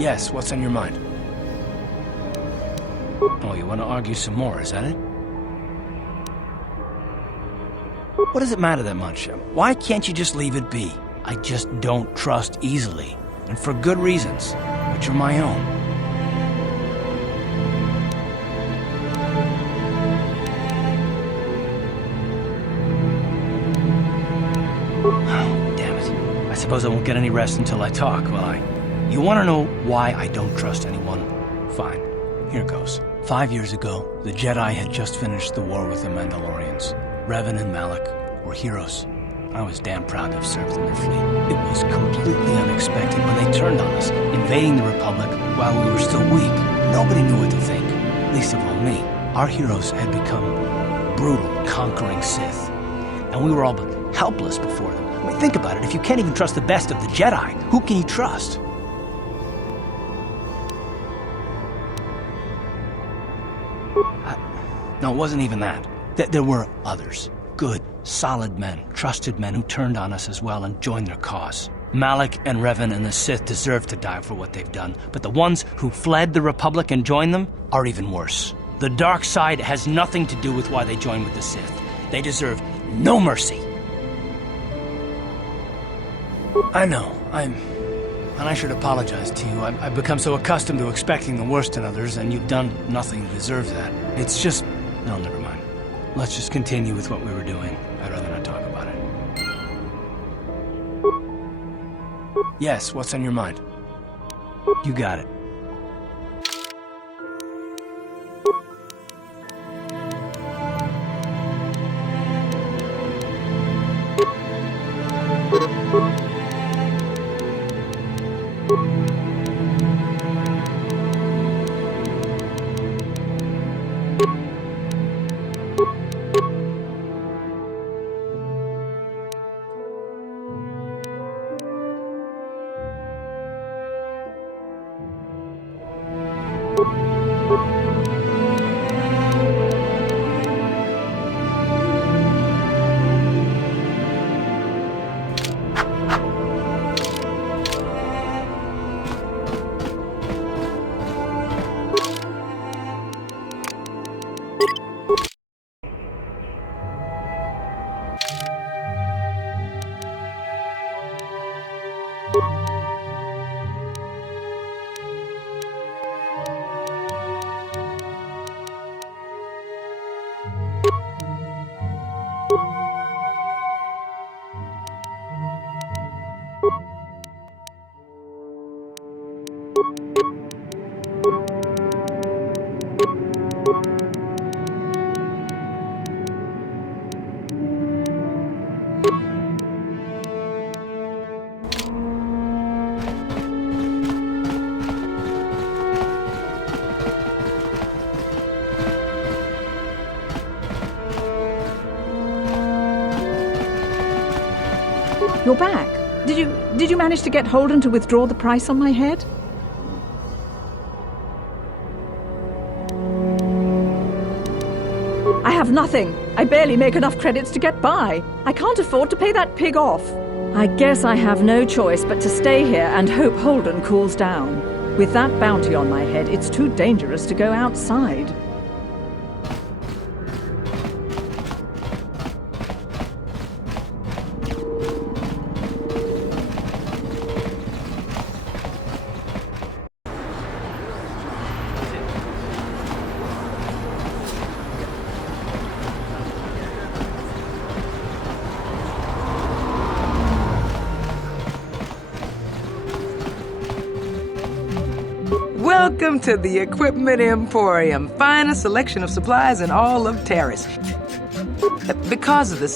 Yes, what's on your mind? Oh, you want to argue some more, is that it? What does it matter that much? Why can't you just leave it be? I just don't trust easily, and for good reasons, which are my own. Oh, damn it. I suppose I won't get any rest until I talk, will I? You want to know why I don't trust anyone? Fine. Here goes. 5 years ago, the Jedi had just finished the war with the Mandalorians. Revan and Malak were heroes. I was damn proud to have served in their fleet. It was completely unexpected when they turned on us, invading the Republic while we were still weak. Nobody knew what to think, least of all me. Our heroes had become brutal, conquering Sith, and we were all but helpless before them. I mean, think about it. If you can't even trust the best of the Jedi, who can you trust? No, it wasn't even that. There were others. Good, solid men, trusted men who turned on us as well and joined their cause. Malak and Revan and the Sith deserve to die for what they've done, but the ones who fled the Republic and joined them are even worse. The dark side has nothing to do with why they joined with the Sith. They deserve no mercy. I know, and I should apologize to you. I've become so accustomed to expecting the worst in others, and you've done nothing to deserve that. It's just... No, never mind. Let's just continue with what we were doing. I'd rather not talk about it. Yes, what's on your mind? You got it. You're back. Did you manage to get Holden to withdraw the price on my head? I have nothing. I barely make enough credits to get by. I can't afford to pay that pig off. I guess I have no choice but to stay here and hope Holden cools down. With that bounty on my head, it's too dangerous to go outside. Welcome to the Equipment Emporium, finest selection of supplies in all of Taris. Because of the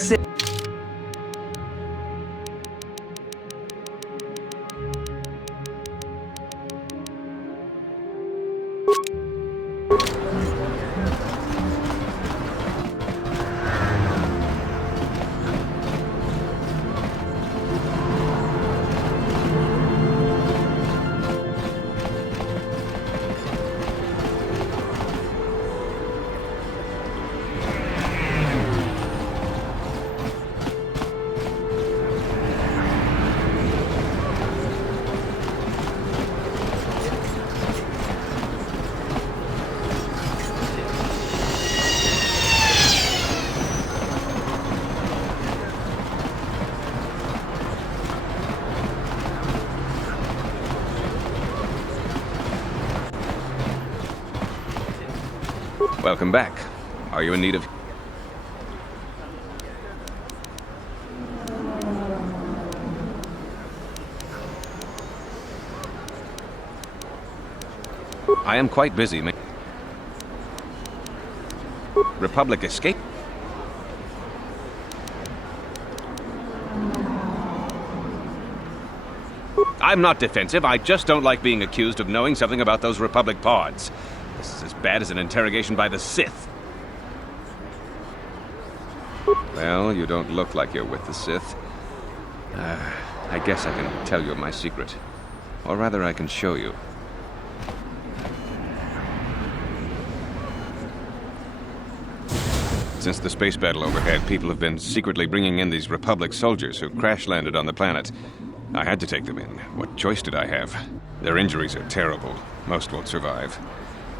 Welcome back. Are you in need of... I am quite busy, Republic escape? I'm not defensive, I just don't like being accused of knowing something about those Republic pods. This is as bad as an interrogation by the Sith. Well, you don't look like you're with the Sith. I guess I can tell you my secret. Or rather, I can show you. Since the space battle overhead, people have been secretly bringing in these Republic soldiers who crash-landed on the planet. I had to take them in. What choice did I have? Their injuries are terrible. Most won't survive.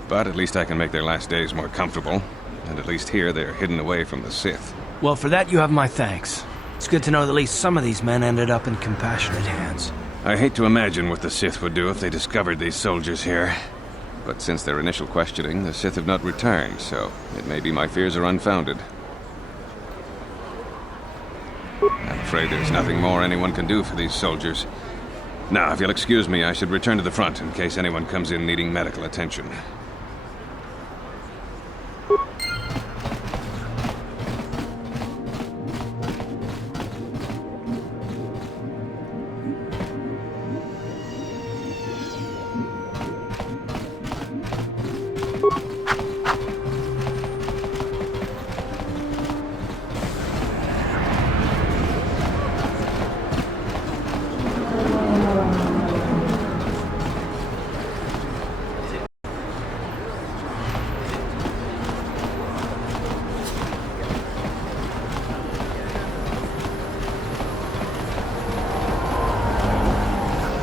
But at least I can make their last days more comfortable. And at least here, they're hidden away from the Sith. Well, for that you have my thanks. It's good to know that at least some of these men ended up in compassionate hands. I hate to imagine what the Sith would do if they discovered these soldiers here. But since their initial questioning, the Sith have not returned, so it may be my fears are unfounded. I'm afraid there's nothing more anyone can do for these soldiers. Now, if you'll excuse me, I should return to the front in case anyone comes in needing medical attention.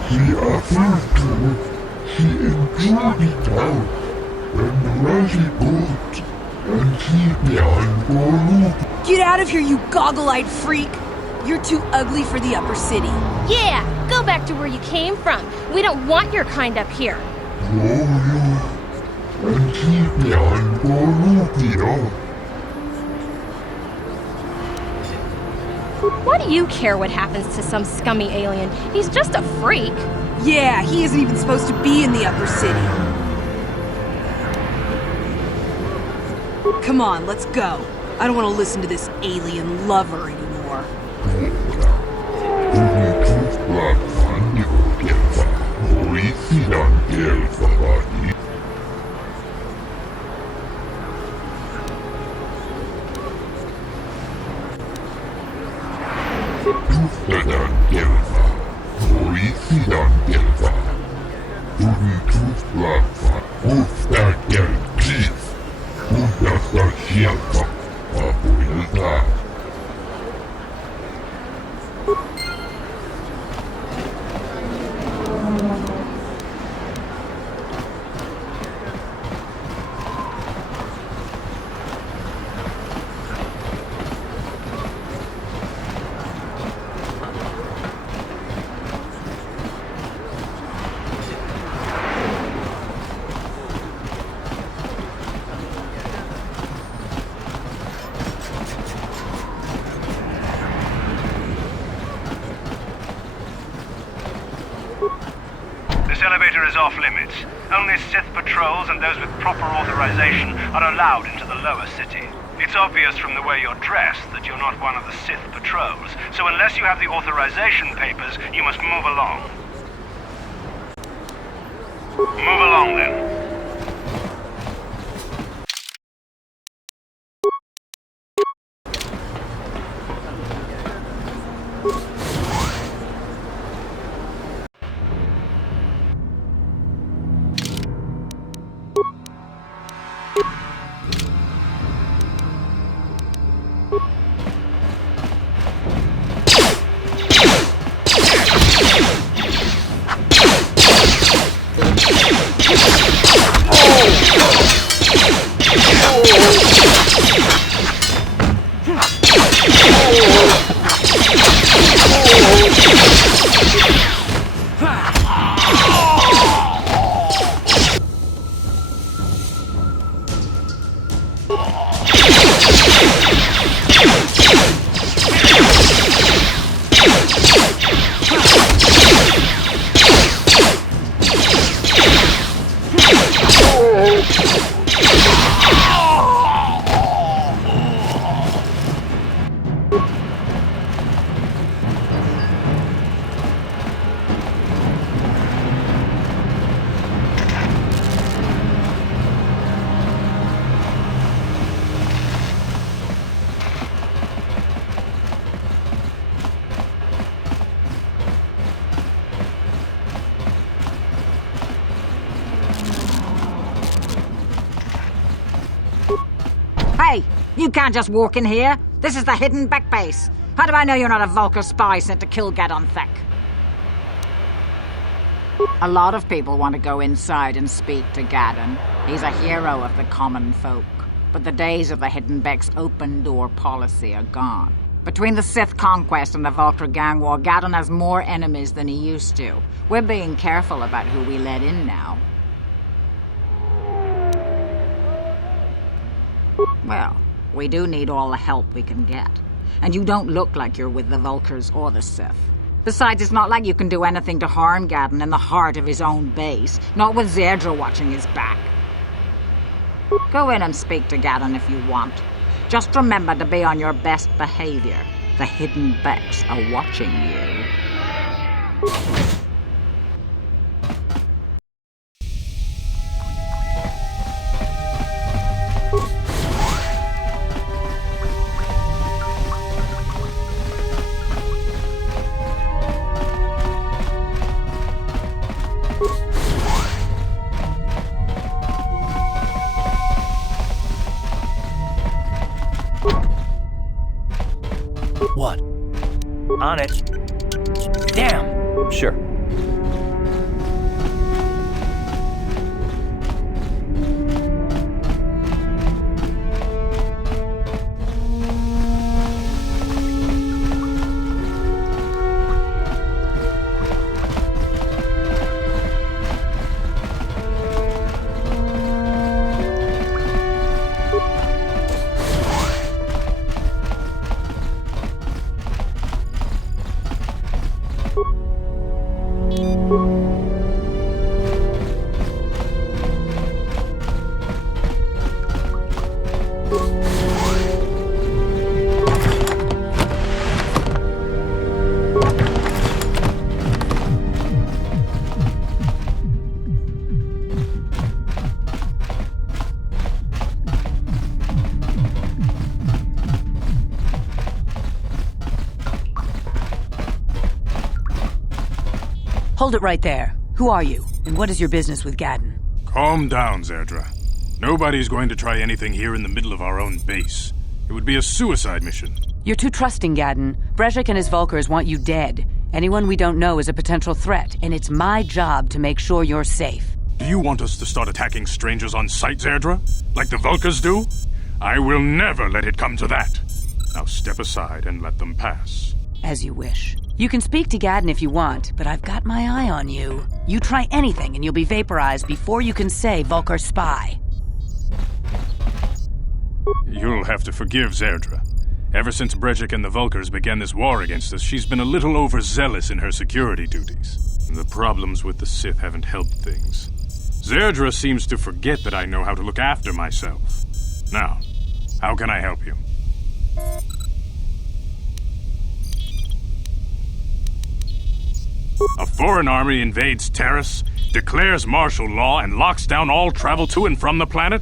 He offered to, he enjoyed it out, and really good, and he behind Goruk. Get out of here, you goggle-eyed freak! You're too ugly for the upper city. Yeah, go back to where you came from. We don't want your kind up here. Goruk, and he behind Goruk, Why do you care what happens to some scummy alien? He's just a freak. Yeah, he isn't even supposed to be in the upper city. Come on, let's go. I don't want to listen to this alien lover anymore. This elevator is off limits. Only Sith patrols and those with proper authorization are allowed into the lower city. It's obvious from the way you're dressed that you're not one of the Sith patrols, so unless you have the authorization papers, you must move along. Move along then. Hey, you can't just walk in here. This is the hidden back base. How do I know you're not a Vulkar spy sent to kill Gadon Thek? A lot of people want to go inside and speak to Gadon. He's a hero of the common folk. But the days of the Hidden Beck's open-door policy are gone. Between the Sith conquest and the Vulkar gang war, Gadon has more enemies than he used to. We're being careful about who we let in now. Well, we do need all the help we can get. And you don't look like you're with the Vulkars or the Sith. Besides, it's not like you can do anything to harm Gadon in the heart of his own base, not with Zerdra watching his back. Go in and speak to Gadon if you want. Just remember to be on your best behavior. The Hidden Becks are watching you. What? On it. Damn! Sure. Hold it right there. Who are you, and what is your business with Gadon? Calm down, Zerdra. Nobody's going to try anything here in the middle of our own base. It would be a suicide mission. You're too trusting, Gadon. Brejik and his Vulkars want you dead. Anyone we don't know is a potential threat, and it's my job to make sure you're safe. Do you want us to start attacking strangers on sight, Zerdra? Like the Vulkars do? I will never let it come to that. Now step aside and let them pass. As you wish. You can speak to Gadon if you want, but I've got my eye on you. You try anything and you'll be vaporized before you can say Vulkar spy. You'll have to forgive Zerdra. Ever since Brejik and the Vulkars began this war against us, she's been a little overzealous in her security duties. The problems with the Sith haven't helped things. Zerdra seems to forget that I know how to look after myself. Now, how can I help you? A foreign army invades Taris, declares martial law, and locks down all travel to and from the planet?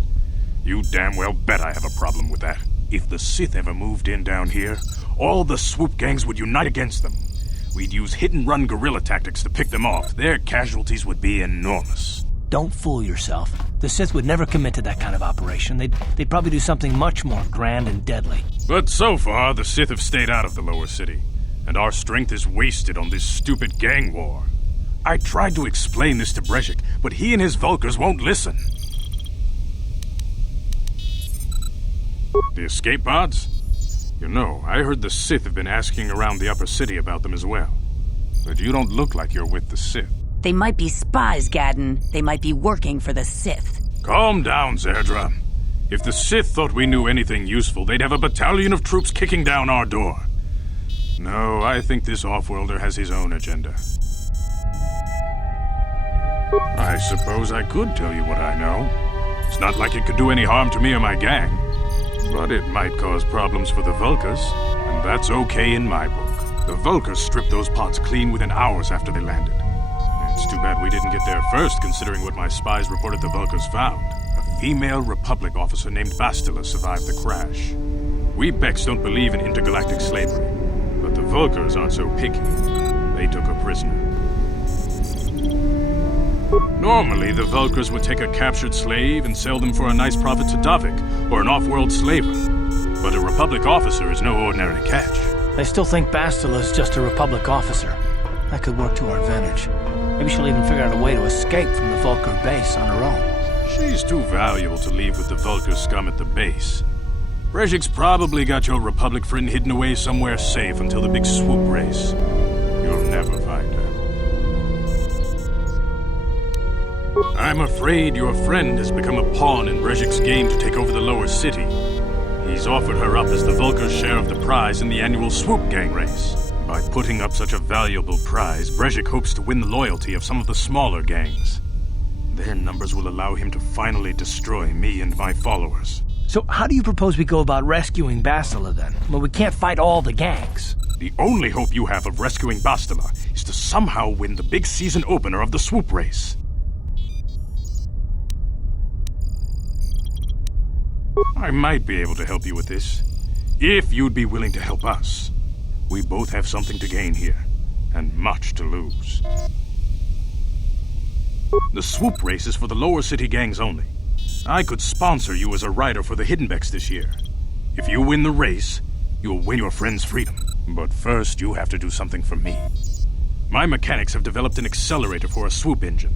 You damn well bet I have a problem with that. If the Sith ever moved in down here, all the swoop gangs would unite against them. We'd use hit-and-run guerrilla tactics to pick them off. Their casualties would be enormous. Don't fool yourself. The Sith would never commit to that kind of operation. They'd probably do something much more grand and deadly. But so far, the Sith have stayed out of the lower city. And our strength is wasted on this stupid gang war. I tried to explain this to Brejik, but he and his Vulkars won't listen. The escape pods? You know, I heard the Sith have been asking around the upper city about them as well. But you don't look like you're with the Sith. They might be spies, Gadon. They might be working for the Sith. Calm down, Zerdra. If the Sith thought we knew anything useful, they'd have a battalion of troops kicking down our door. No, I think this off-worlder has his own agenda. I suppose I could tell you what I know. It's not like it could do any harm to me or my gang. But it might cause problems for the Vulkars, and that's okay in my book. The Vulkars stripped those pods clean within hours after they landed. It's too bad we didn't get there first, considering what my spies reported the Vulkars found. A female Republic officer named Bastila survived the crash. We Becks don't believe in intergalactic slavery. But the Vulkars aren't so picky. They took her prisoner. Normally, the Vulkars would take a captured slave and sell them for a nice profit to Davik, or an off-world slaver. But a Republic officer is no ordinary catch. They still think Bastila's just a Republic officer. That could work to our advantage. Maybe she'll even figure out a way to escape from the Vulkar base on her own. She's too valuable to leave with the Vulkar scum at the base. Brejik's probably got your Republic friend hidden away somewhere safe until the big swoop race. You'll never find her. I'm afraid your friend has become a pawn in Brejik's game to take over the lower city. He's offered her up as the Vulkar's share of the prize in the annual swoop gang race. By putting up such a valuable prize, Brejik hopes to win the loyalty of some of the smaller gangs. Their numbers will allow him to finally destroy me and my followers. So how do you propose we go about rescuing Bastila then? Well, we can't fight all the gangs. The only hope you have of rescuing Bastila is to somehow win the big season opener of the swoop race. I might be able to help you with this, if you'd be willing to help us. We both have something to gain here, and much to lose. The swoop race is for the lower city gangs only. I could sponsor you as a rider for the Hiddenbecks this year. If you win the race, you'll win your friend's freedom. But first, you have to do something for me. My mechanics have developed an accelerator for a swoop engine.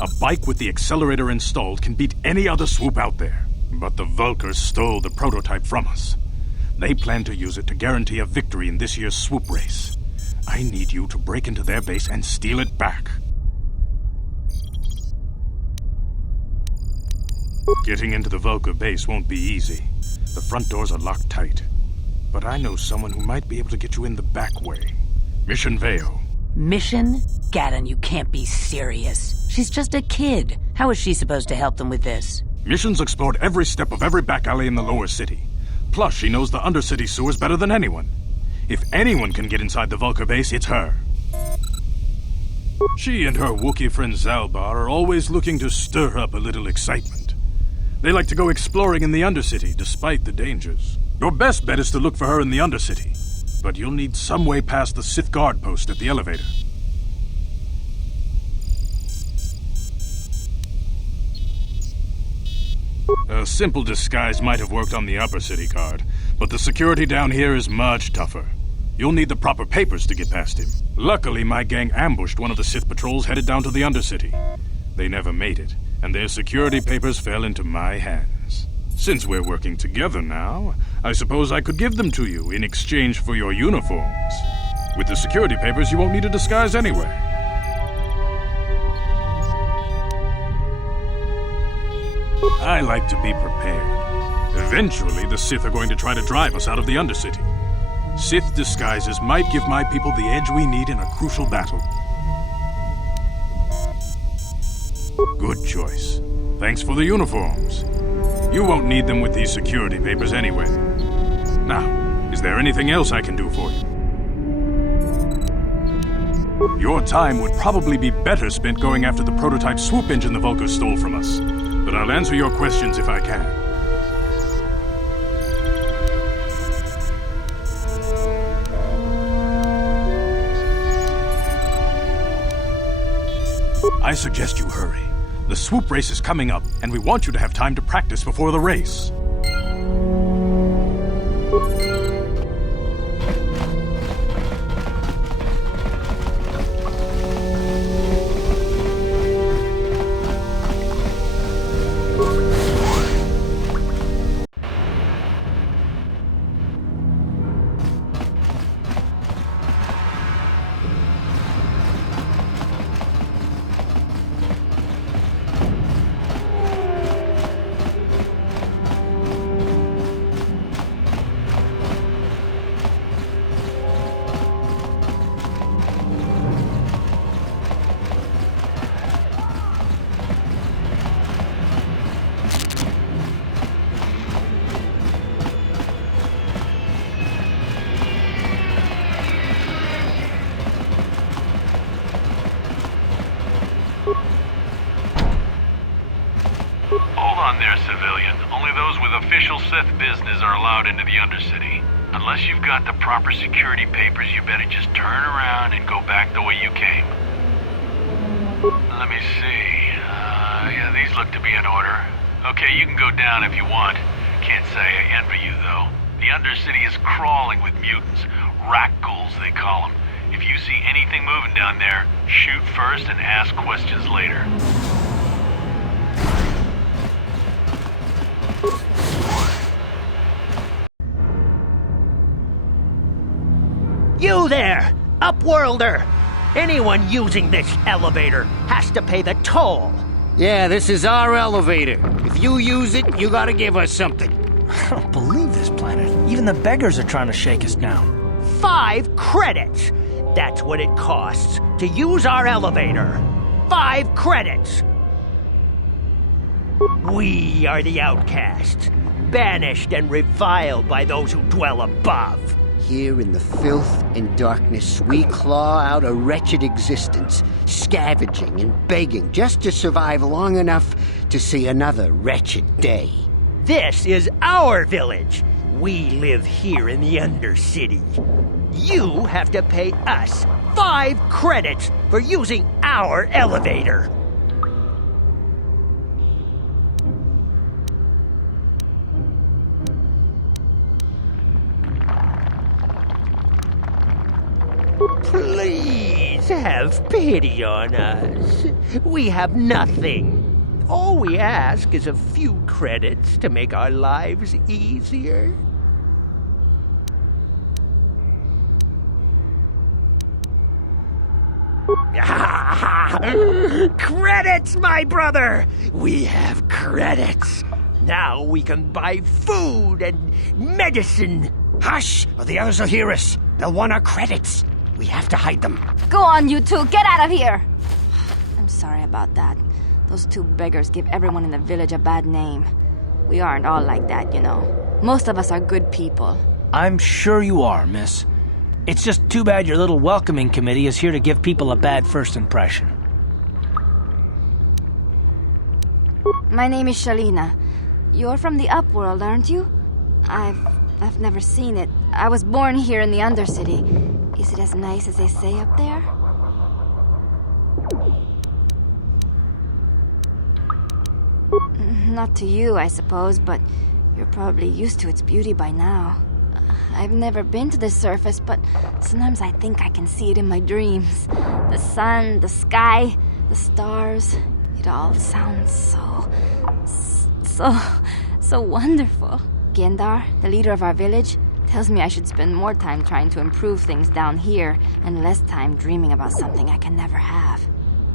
A bike with the accelerator installed can beat any other swoop out there. But the Vulkars stole the prototype from us. They plan to use it to guarantee a victory in this year's swoop race. I need you to break into their base and steal it back. Getting into the Vulkar base won't be easy. The front doors are locked tight. But I know someone who might be able to get you in the back way. Mission Veo. Mission? Gadon, you can't be serious. She's just a kid. How is she supposed to help them with this? Mission's explored every step of every back alley in the lower city. Plus, she knows the undercity sewers better than anyone. If anyone can get inside the Vulkar base, it's her. She and her Wookiee friend Zalbar are always looking to stir up a little excitement. They like to go exploring in the undercity, despite the dangers. Your best bet is to look for her in the undercity. But you'll need some way past the Sith guard post at the elevator. A simple disguise might have worked on the upper city guard, but the security down here is much tougher. You'll need the proper papers to get past him. Luckily, my gang ambushed one of the Sith patrols headed down to the undercity. They never made it, and their security papers fell into my hands. Since we're working together now, I suppose I could give them to you in exchange for your uniforms. With the security papers, you won't need a disguise anyway. I like to be prepared. Eventually, the Sith are going to try to drive us out of the Undercity. Sith disguises might give my people the edge we need in a crucial battle. Good choice. Thanks for the uniforms. You won't need them with these security papers anyway. Now, is there anything else I can do for you? Your time would probably be better spent going after the prototype swoop engine the Vulkars stole from us. But I'll answer your questions if I can. I suggest you hurry. The swoop race is coming up, and we want you to have time to practice before the race. Civilian. Only those with official Sith business are allowed into the Undercity. Unless you've got the proper security papers, you better just turn around and go back the way you came. Let me see. Yeah, these look to be in order. Okay, you can go down if you want. Can't say I envy you, though. The Undercity is crawling with mutants. Rat ghouls, they call them. If you see anything moving down there, shoot first and ask questions later. You there, Upworlder! Anyone using this elevator has to pay the toll. Yeah, this is our elevator. If you use it, you gotta give us something. I don't believe this planet. Even the beggars are trying to shake us down. 5 credits! That's what it costs to use our elevator. 5 credits! We are the outcasts, banished and reviled by those who dwell above. Here in the filth and darkness, we claw out a wretched existence, scavenging and begging just to survive long enough to see another wretched day. This is our village. We live here in the Undercity. You have to pay us 5 credits for using our elevator. Please have pity on us. We have nothing. All we ask is a few credits to make our lives easier. Credits, my brother! We have credits. Now we can buy food and medicine. Hush, or the others will hear us. They'll want our credits. We have to hide them. Go on, you two. Get out of here. I'm sorry about that. Those 2 beggars give everyone in the village a bad name. We aren't all like that, you know. Most of us are good people. I'm sure you are, miss. It's just too bad your little welcoming committee is here to give people a bad first impression. My name is Shalina. You're from the Upworld, aren't you? I've never seen it. I was born here in the Undercity. Is it as nice as they say up there? Not to you, I suppose, but you're probably used to its beauty by now. I've never been to the surface, but sometimes I think I can see it in my dreams. The sun, the sky, the stars. It all sounds so wonderful. Gendar, the leader of our village, tells me I should spend more time trying to improve things down here and less time dreaming about something I can never have.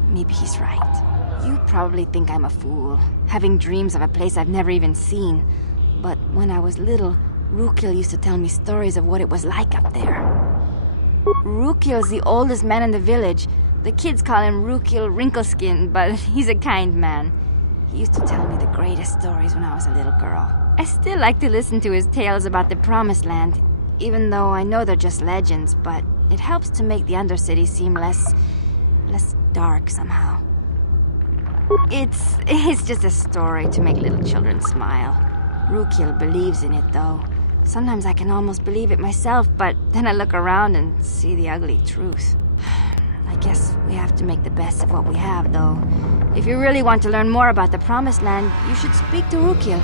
Maybe he's right. You probably think I'm a fool, having dreams of a place I've never even seen. But when I was little, Rukil used to tell me stories of what it was like up there. Rukil's the oldest man in the village. The kids call him Rukil Wrinkleskin, but he's a kind man. He used to tell me the greatest stories when I was a little girl. I still like to listen to his tales about the Promised Land, even though I know they're just legends, but it helps to make the Undercity seem less dark somehow. It's just a story to make little children smile. Rukil believes in it, though. Sometimes I can almost believe it myself, but then I look around and see the ugly truth. I guess we have to make the best of what we have, though. If you really want to learn more about the Promised Land, you should speak to Rukil.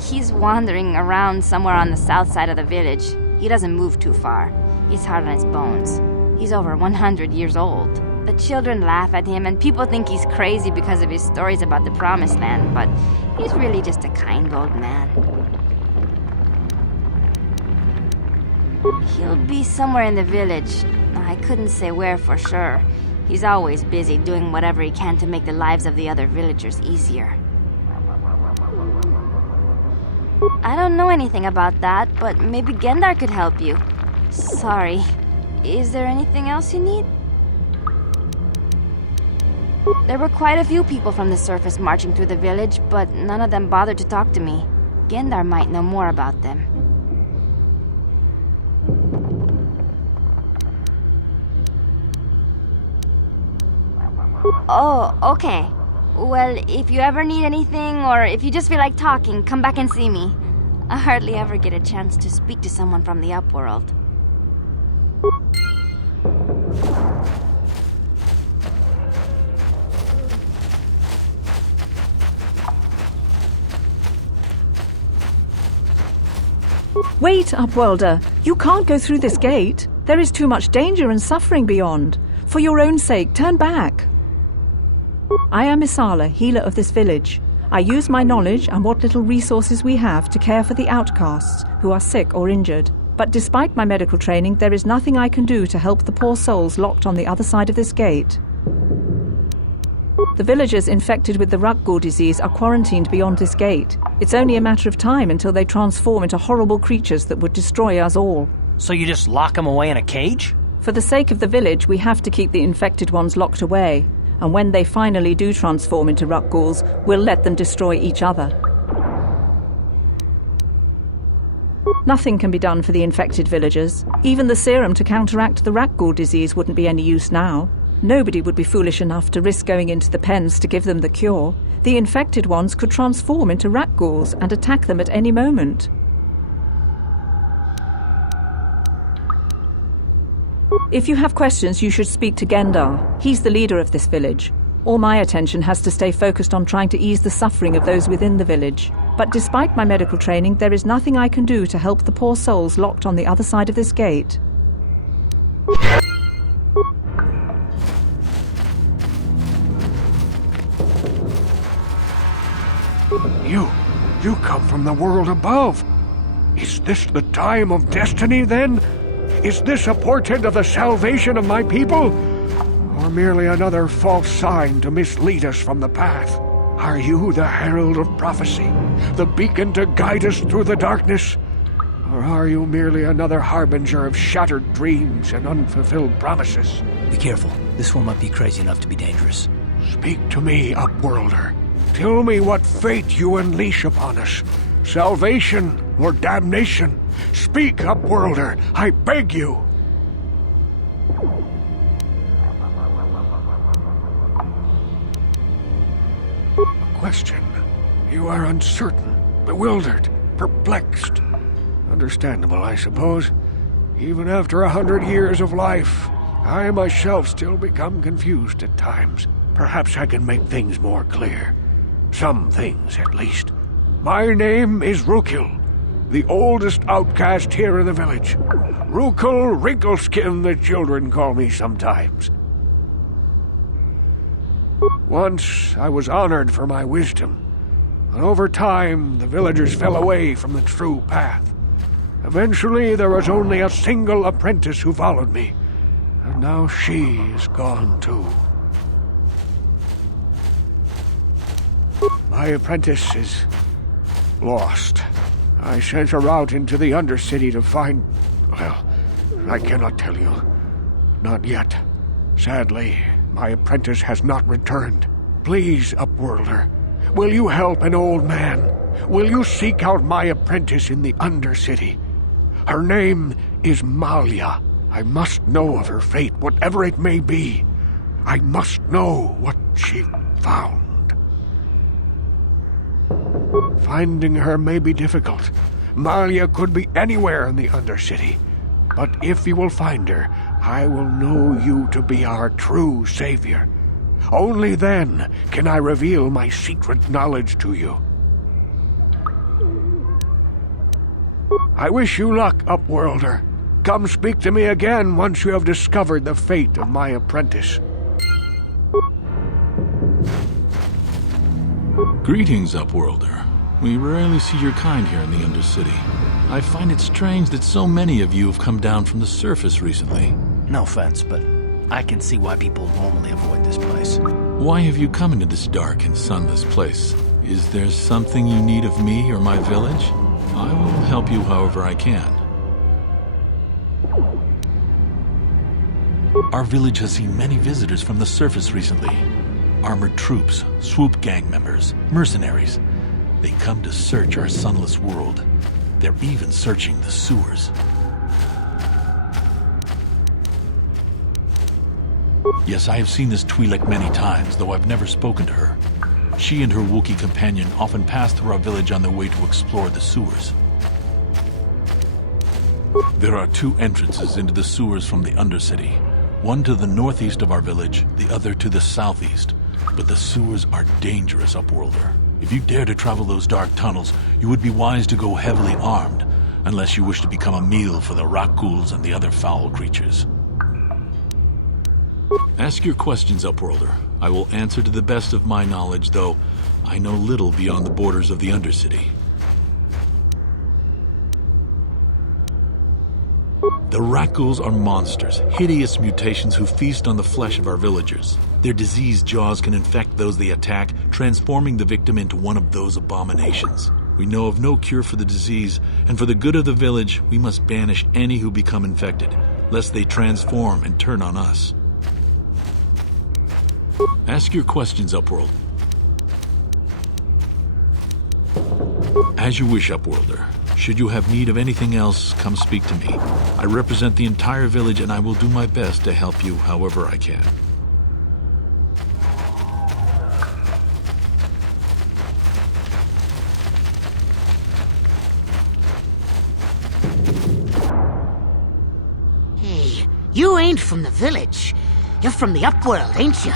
He's wandering around somewhere on the south side of the village. He doesn't move too far. He's hard on his bones. He's over 100 years old. The children laugh at him, and people think he's crazy because of his stories about the Promised Land, but he's really just a kind old man. He'll be somewhere in the village. I couldn't say where for sure. He's always busy doing whatever he can to make the lives of the other villagers easier. I don't know anything about that, but maybe Gendar could help you. Sorry. Is there anything else you need? There were quite a few people from the surface marching through the village, but none of them bothered to talk to me. Gendar might know more about them. Oh, okay. Well, if you ever need anything, or if you just feel like talking, come back and see me. I hardly ever get a chance to speak to someone from the Upworld. Wait, Upworlder. You can't go through this gate. There is too much danger and suffering beyond. For your own sake, turn back. I am Isala, healer of this village. I use my knowledge and what little resources we have to care for the outcasts who are sick or injured. But despite my medical training, there is nothing I can do to help the poor souls locked on the other side of this gate. The villagers infected with the Rakghoul disease are quarantined beyond this gate. It's only a matter of time until they transform into horrible creatures that would destroy us all. So you just lock them away in a cage? For the sake of the village, we have to keep the infected ones locked away. And when they finally do transform into Rakghouls, we'll let them destroy each other. Nothing can be done for the infected villagers. Even the serum to counteract the Rakghoul disease wouldn't be any use now. Nobody would be foolish enough to risk going into the pens to give them the cure. The infected ones could transform into Rakghouls and attack them at any moment. If you have questions, you should speak to Gendar. He's the leader of this village. All my attention has to stay focused on trying to ease the suffering of those within the village. But despite my medical training, there is nothing I can do to help the poor souls locked on the other side of this gate. You come from the world above. Is this the time of destiny, then? Is this a portent of the salvation of my people? Or merely another false sign to mislead us from the path? Are you the herald of prophecy, the beacon to guide us through the darkness? Or are you merely another harbinger of shattered dreams and unfulfilled promises? Be careful. This one might be crazy enough to be dangerous. Speak to me, Upworlder. Tell me what fate you unleash upon us. Salvation or damnation? Speak, Upworlder, I beg you! A question. You are uncertain, bewildered, perplexed. Understandable, I suppose. Even after 100 years of life, I myself still become confused at times. Perhaps I can make things more clear. Some things, at least. My name is Rukil, the oldest outcast here in the village. Rukil Wrinkleskin, the children call me sometimes. Once I was honored for my wisdom, and over time the villagers fell away from the true path. Eventually there was only a single apprentice who followed me, and now she is gone too. My apprentice is lost. I sent her out into the Undercity to find... Well, I cannot tell you. Not yet. Sadly, my apprentice has not returned. Please, Upworlder, will you help an old man? Will you seek out my apprentice in the Undercity? Her name is Malia. I must know of her fate, whatever it may be. I must know what she found. Finding her may be difficult. Malia could be anywhere in the Undercity. But if you will find her, I will know you to be our true savior. Only then can I reveal my secret knowledge to you. I wish you luck, Upworlder. Come speak to me again once you have discovered the fate of my apprentice. Greetings, Upworlder. We rarely see your kind here in the Undercity. I find it strange that so many of you have come down from the surface recently. No offense, but I can see why people normally avoid this place. Why have you come into this dark and sunless place? Is there something you need of me or my village? I will help you however I can. Our village has seen many visitors from the surface recently. Armored troops, swoop gang members, mercenaries. They come to search our sunless world. They're even searching the sewers. Yes, I have seen this Twi'lek many times, though I've never spoken to her. She and her Wookiee companion often pass through our village on their way to explore the sewers. There are two entrances into the sewers from the Undercity. One to the northeast of our village, the other to the southeast. But the sewers are dangerous, Upworlder. If you dare to travel those dark tunnels, you would be wise to go heavily armed. unless you wish to become a meal for the rock ghouls and the other foul creatures. Ask your questions, Upworlder. I will answer to the best of my knowledge, though I know little beyond the borders of the Undercity. The rat ghouls are monsters, hideous mutations who feast on the flesh of our villagers. Their diseased jaws can infect those they attack, transforming the victim into one of those abominations. We know of no cure for the disease, and for the good of the village, we must banish any who become infected, lest they transform and turn on us. Ask your questions, Upworld. As you wish, Upworlder. Should you have need of anything else, come speak to me. I represent the entire village, and I will do my best to help you however I can. Hey, you ain't from the village. You're from the Upworld, ain't you?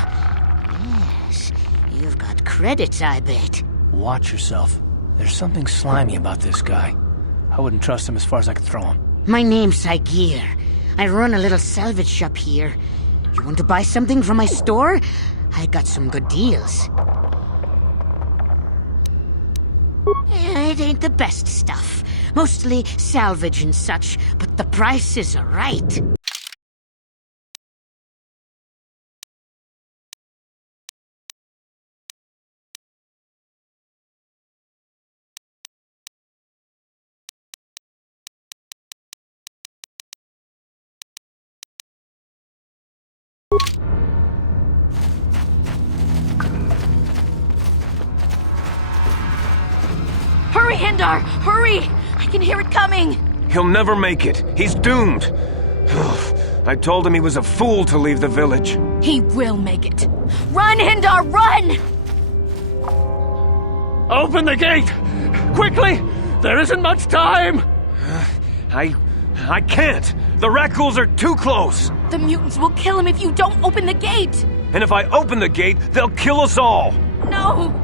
Yes, you've got credits, I bet. Watch yourself. There's something slimy about this guy. I wouldn't trust him as far as I could throw him. My name's Saigir. I run a little salvage shop here. You want to buy something from my store? I got some good deals. It ain't the best stuff. Mostly salvage and such, but the prices are right. Hurry, Hindar! Hurry! I can hear it coming! He'll never make it. He's doomed. I told him he was a fool to leave the village. He will make it. Run, Hindar, run! Open the gate! Quickly! There isn't much time! I can't! The rat ghouls are too close! The mutants will kill him if you don't open the gate! And if I open the gate, they'll kill us all! No!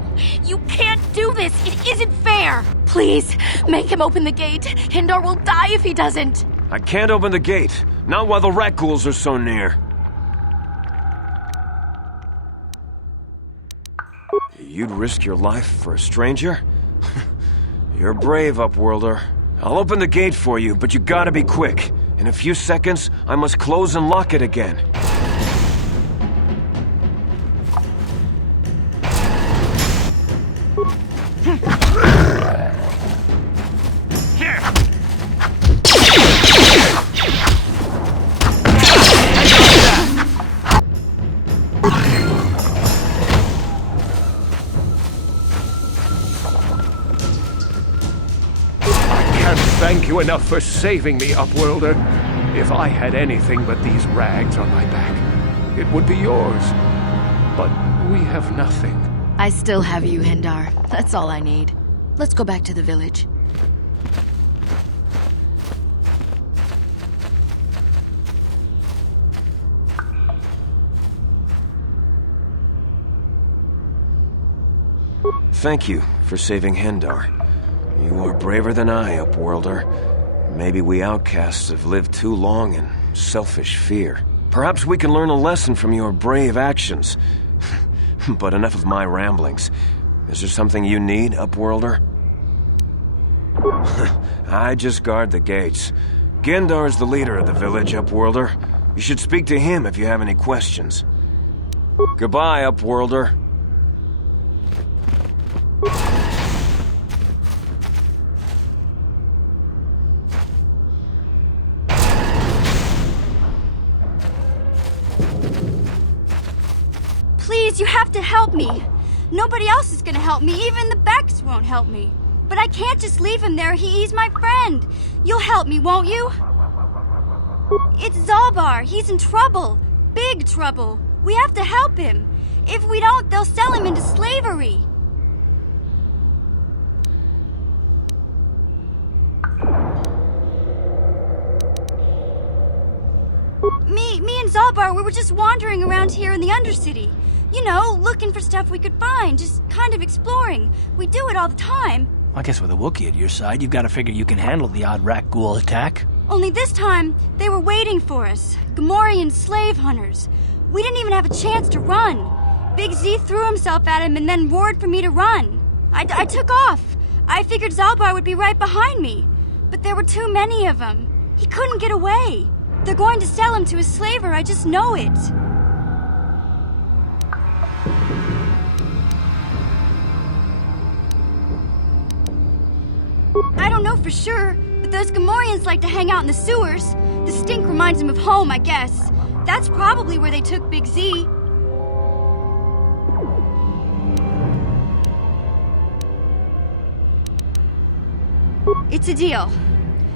You can't do this! It isn't fair! Please, make him open the gate. Hindar will die if he doesn't. I can't open the gate. Not while the rat ghouls are so near. You'd risk your life for a stranger? You're brave, Upworlder. I'll open the gate for you, but you gotta be quick. In a few seconds, I must close and lock it again. Thank you enough for saving me, Upworlder. If I had anything but these rags on my back, it would be yours. But we have nothing. I still have you, Hindar. That's all I need. Let's go back to the village. Thank you for saving Hindar. You are braver than I, Upworlder. Maybe we outcasts have lived too long in selfish fear. Perhaps we can learn a lesson from your brave actions. But enough of my ramblings. Is there something you need, Upworlder? I just guard the gates. Gendar's the leader of the village, Upworlder. You should speak to him if you have any questions. Goodbye, Upworlder. Please, you have to help me. Nobody else is gonna help me. Even the Becks won't help me. But I can't just leave him there. He's my friend. You'll help me, won't you? It's Zalbar. He's in trouble. Big trouble. We have to help him. If we don't, they'll sell him into slavery. Me and Zalbar, we were just wandering around here in the Undercity. You know, looking for stuff we could find, just kind of exploring. We do it all the time. I guess with a Wookiee at your side, you've got to figure you can handle the odd rat ghoul attack. Only this time, they were waiting for us. Gamorrean slave hunters. We didn't even have a chance to run. Big Z threw himself at him and then roared for me to run. I took off. I figured Zalbar would be right behind me. But there were too many of them. He couldn't get away. They're going to sell him to a slaver, I just know it. I don't know for sure, but those Gamorreans like to hang out in the sewers. The stink reminds them of home, I guess. That's probably where they took Big Z. It's a deal.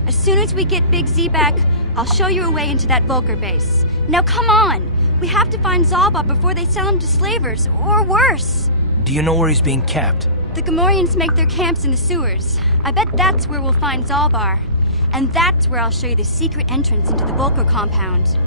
As soon as we get Big Z back, I'll show you a way into that Vulcar base. Now come on! We have to find Zalba before they sell him to slavers, or worse. Do you know where he's being kept? The Gamorreans make their camps in the sewers. I bet that's where we'll find Zalbar. And that's where I'll show you the secret entrance into the Vulcar compound.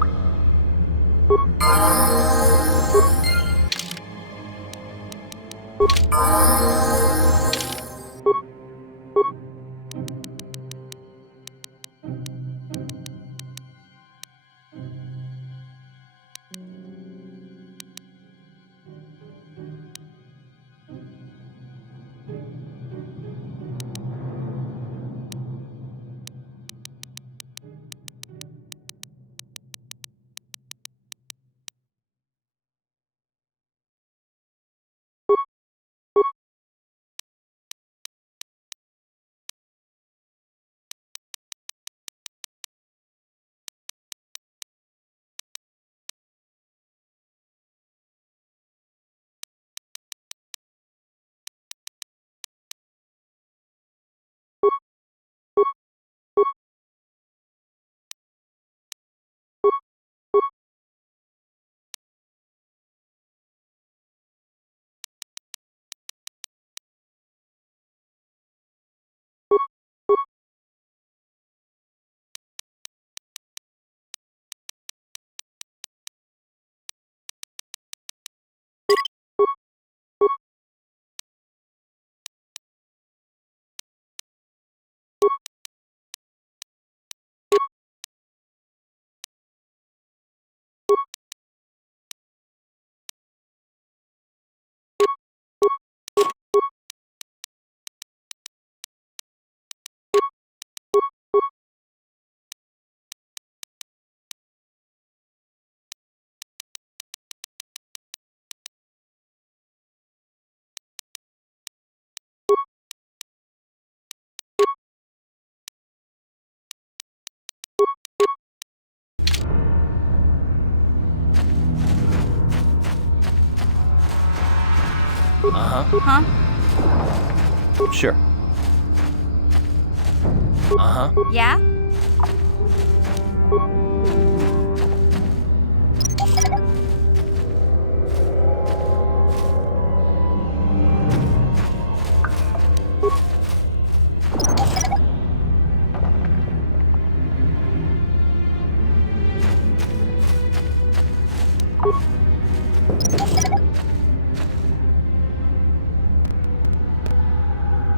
Uh-huh. Huh? Sure. Uh-huh. Yeah?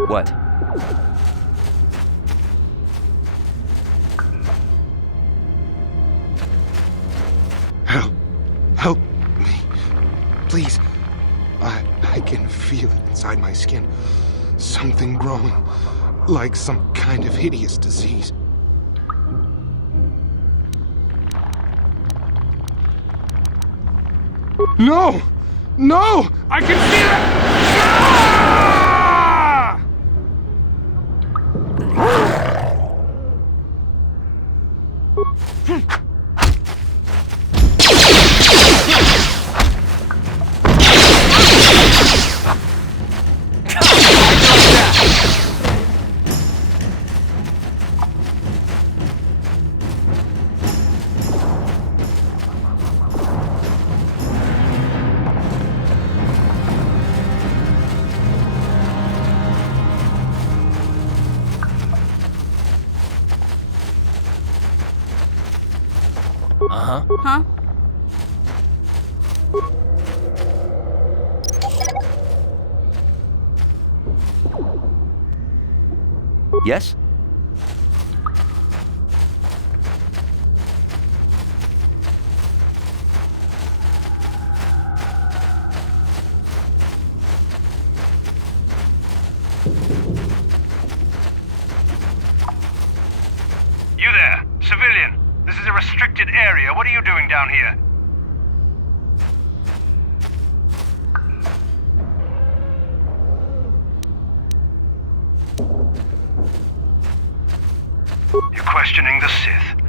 What? Help me. Please. I can feel it inside my skin. Something growing. Like some kind of hideous disease. No! No! I can feel it! Uh-huh. Huh? Yes? You there, civilian. This is a restricted area. What are you doing down here? You're questioning the Sith.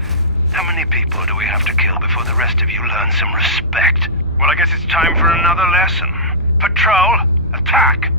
How many people do we have to kill before the rest of you learn some respect? Well, I guess it's time for another lesson. Patrol, attack!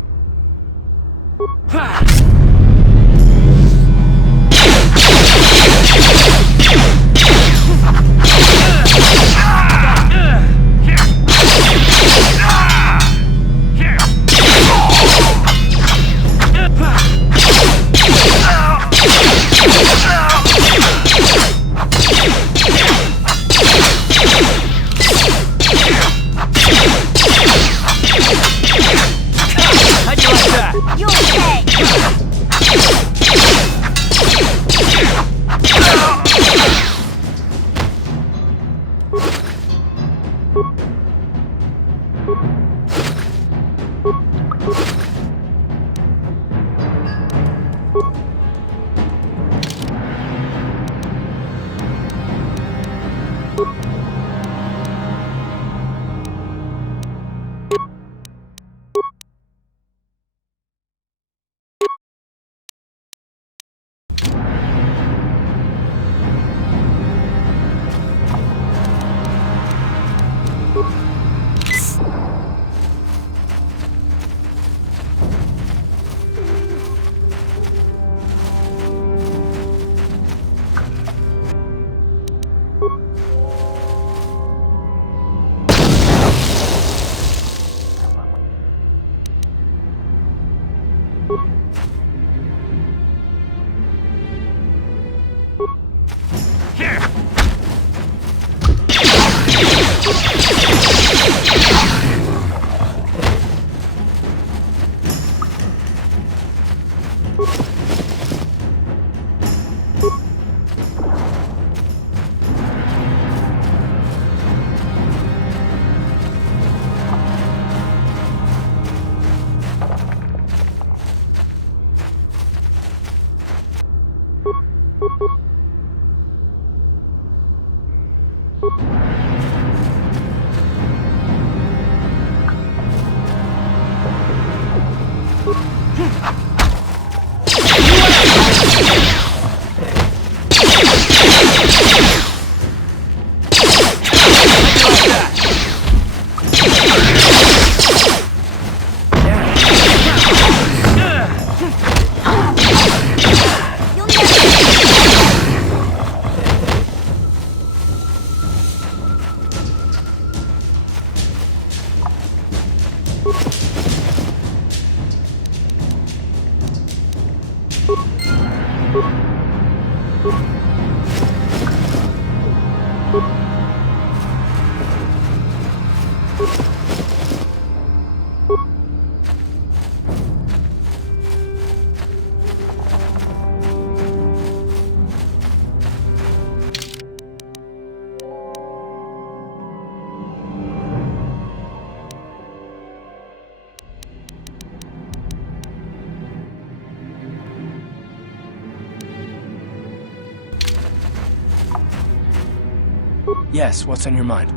Yes, what's on your mind?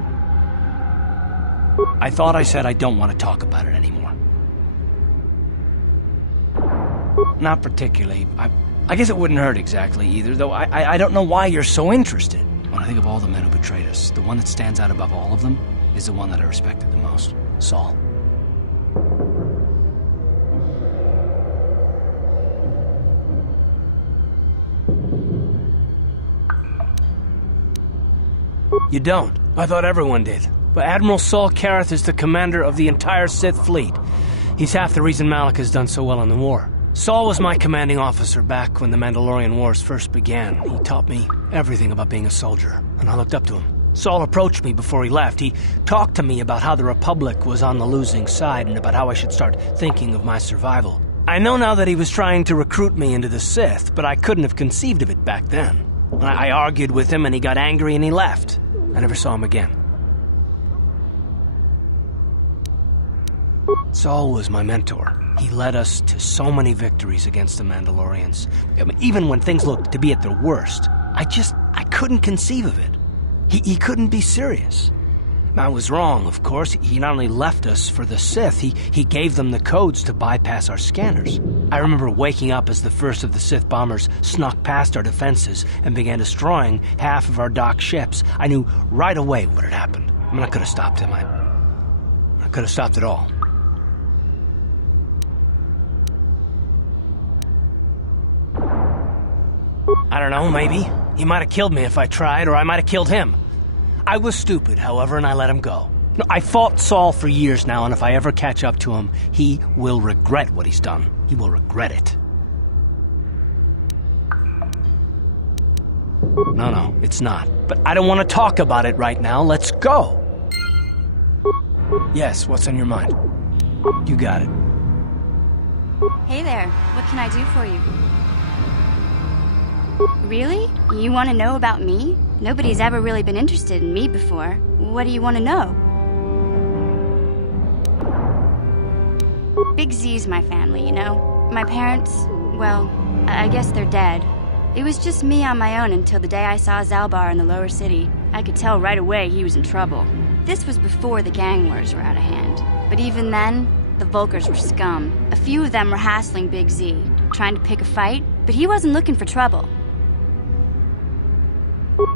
I thought I said I don't want to talk about it anymore. Not particularly. I guess it wouldn't hurt exactly either, though I don't know why you're so interested. When I think of all the men who betrayed us, the one that stands out above all of them is the one that I respected the most, Saul. You don't. I thought everyone did. But Admiral Saul Karath is the commander of the entire Sith fleet. He's half the reason Malak has done so well in the war. Saul was my commanding officer back when the Mandalorian Wars first began. He taught me everything about being a soldier, and I looked up to him. Saul approached me before he left. He talked to me about how the Republic was on the losing side and about how I should start thinking of my survival. I know now that he was trying to recruit me into the Sith, but I couldn't have conceived of it back then. I argued with him and he got angry and he left. I never saw him again. Saul was my mentor. He led us to so many victories against the Mandalorians. I mean, even when things looked to be at their worst, I couldn't conceive of it. He couldn't be serious. I was wrong, of course. He not only left us for the Sith, he gave them the codes to bypass our scanners. I remember waking up as the first of the Sith bombers snuck past our defenses and began destroying half of our docked ships. I knew right away what had happened. I mean, I could have stopped him. I could have stopped it all. I don't know, maybe. He might have killed me if I tried, or I might have killed him. I was stupid, however, and I let him go. No, I fought Saul for years now, and if I ever catch up to him, he will regret what he's done. He will regret it. No, it's not. But I don't want to talk about it right now. Let's go. Yes, what's on your mind? You got it. Hey there, what can I do for you? Really? You want to know about me? Nobody's ever really been interested in me before. What do you want to know? Big Z's my family, you know? My parents, well, I guess they're dead. It was just me on my own until the day I saw Zalbar in the lower city. I could tell right away he was in trouble. This was before the gang wars were out of hand. But even then, the Vulkars were scum. A few of them were hassling Big Z, trying to pick a fight, but he wasn't looking for trouble.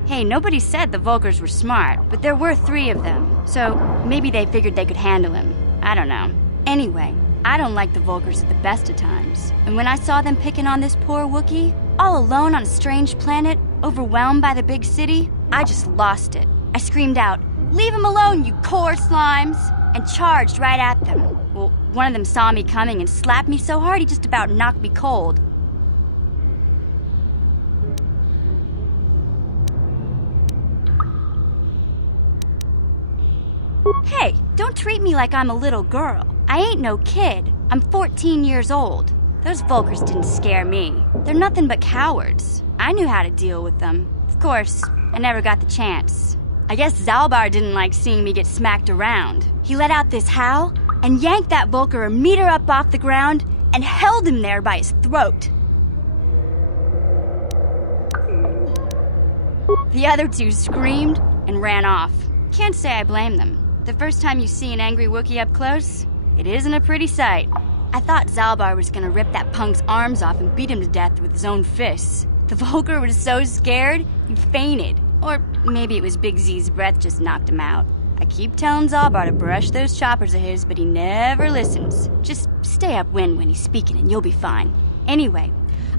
Hey, nobody said the Vulkars were smart, but there were 3 of them, so maybe they figured they could handle him. I don't know. Anyway, I don't like the Vulkars at the best of times. And when I saw them picking on this poor Wookiee, all alone on a strange planet, overwhelmed by the big city, I just lost it. I screamed out, "Leave him alone, you core slimes!" and charged right at them. Well, one of them saw me coming and slapped me so hard he just about knocked me cold. Hey, don't treat me like I'm a little girl. I ain't no kid. I'm 14 years old. Those Vulkars didn't scare me. They're nothing but cowards. I knew how to deal with them. Of course, I never got the chance. I guess Zalbar didn't like seeing me get smacked around. He let out this howl and yanked that Vulkar a meter up off the ground and held him there by his throat. The other 2 screamed and ran off. Can't say I blame them. The first time you see an angry Wookiee up close, it isn't a pretty sight. I thought Zalbar was gonna rip that punk's arms off and beat him to death with his own fists. The Vulkar was so scared, he fainted. Or maybe it was Big Z's breath just knocked him out. I keep telling Zalbar to brush those choppers of his, but he never listens. Just stay upwind when he's speaking and you'll be fine. Anyway,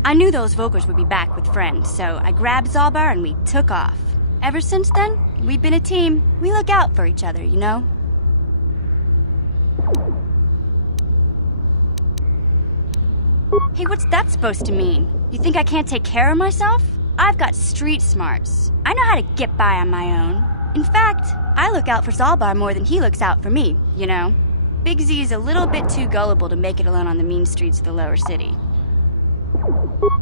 I knew those Vulkars would be back with friends, so I grabbed Zalbar and we took off. Ever since then, we've been a team. We look out for each other, you know? Hey, what's that supposed to mean? You think I can't take care of myself? I've got street smarts. I know how to get by on my own. In fact, I look out for Zalbar more than he looks out for me, you know? Big Z is a little bit too gullible to make it alone on the mean streets of the lower city.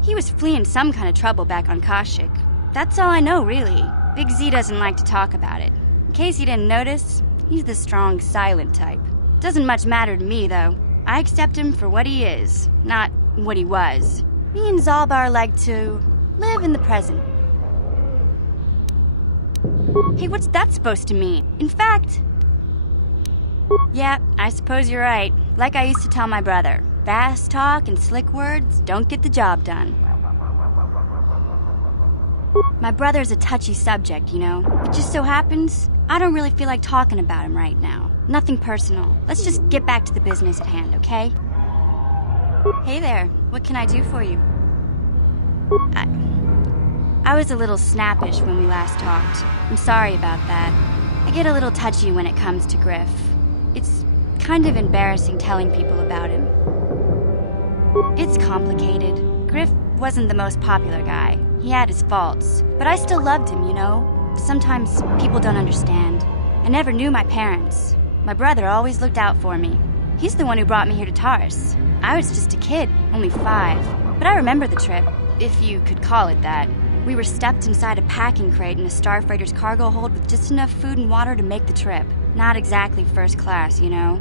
He was fleeing some kind of trouble back on Kashyyyk. That's all I know, really. Big Z doesn't like to talk about it. In case you didn't notice, he's the strong, silent type. Doesn't much matter to me, though. I accept him for what he is, not what he was. Me and Zalbar like to live in the present. Hey, what's that supposed to mean? In fact... Yeah, I suppose you're right. Like I used to tell my brother, fast talk and slick words don't get the job done. My brother's a touchy subject, you know. It just so happens, I don't really feel like talking about him right now. Nothing personal. Let's just get back to the business at hand, okay? Hey there, what can I do for you? I was a little snappish when we last talked. I'm sorry about that. I get a little touchy when it comes to Griff. It's kind of embarrassing telling people about him. It's complicated. Griff wasn't the most popular guy. He had his faults. But I still loved him, you know? Sometimes people don't understand. I never knew my parents. My brother always looked out for me. He's the one who brought me here to Taris. I was just a kid, only 5. But I remember the trip, if you could call it that. We were stuffed inside a packing crate in a starfreighter's cargo hold with just enough food and water to make the trip. Not exactly first class, you know?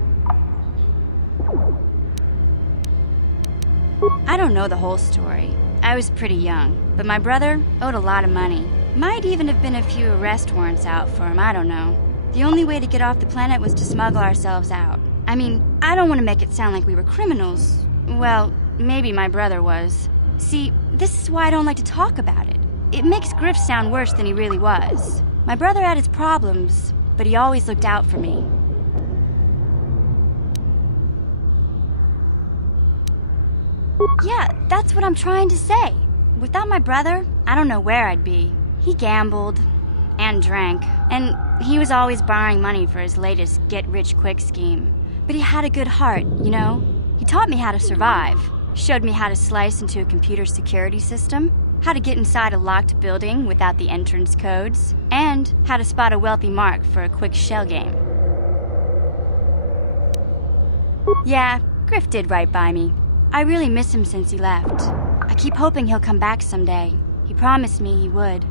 I don't know the whole story. I was pretty young, but my brother owed a lot of money. Might even have been a few arrest warrants out for him, I don't know. The only way to get off the planet was to smuggle ourselves out. I mean, I don't want to make it sound like we were criminals. Well, maybe my brother was. See, this is why I don't like to talk about it. It makes Griff sound worse than he really was. My brother had his problems, but he always looked out for me. Yeah, that's what I'm trying to say. Without my brother, I don't know where I'd be. He gambled and drank, and he was always borrowing money for his latest get-rich-quick scheme. But he had a good heart, you know? He taught me how to survive. Showed me how to slice into a computer security system, how to get inside a locked building without the entrance codes, and how to spot a wealthy mark for a quick shell game. Yeah, Griff did right by me. I really miss him since he left. I keep hoping he'll come back someday. He promised me he would.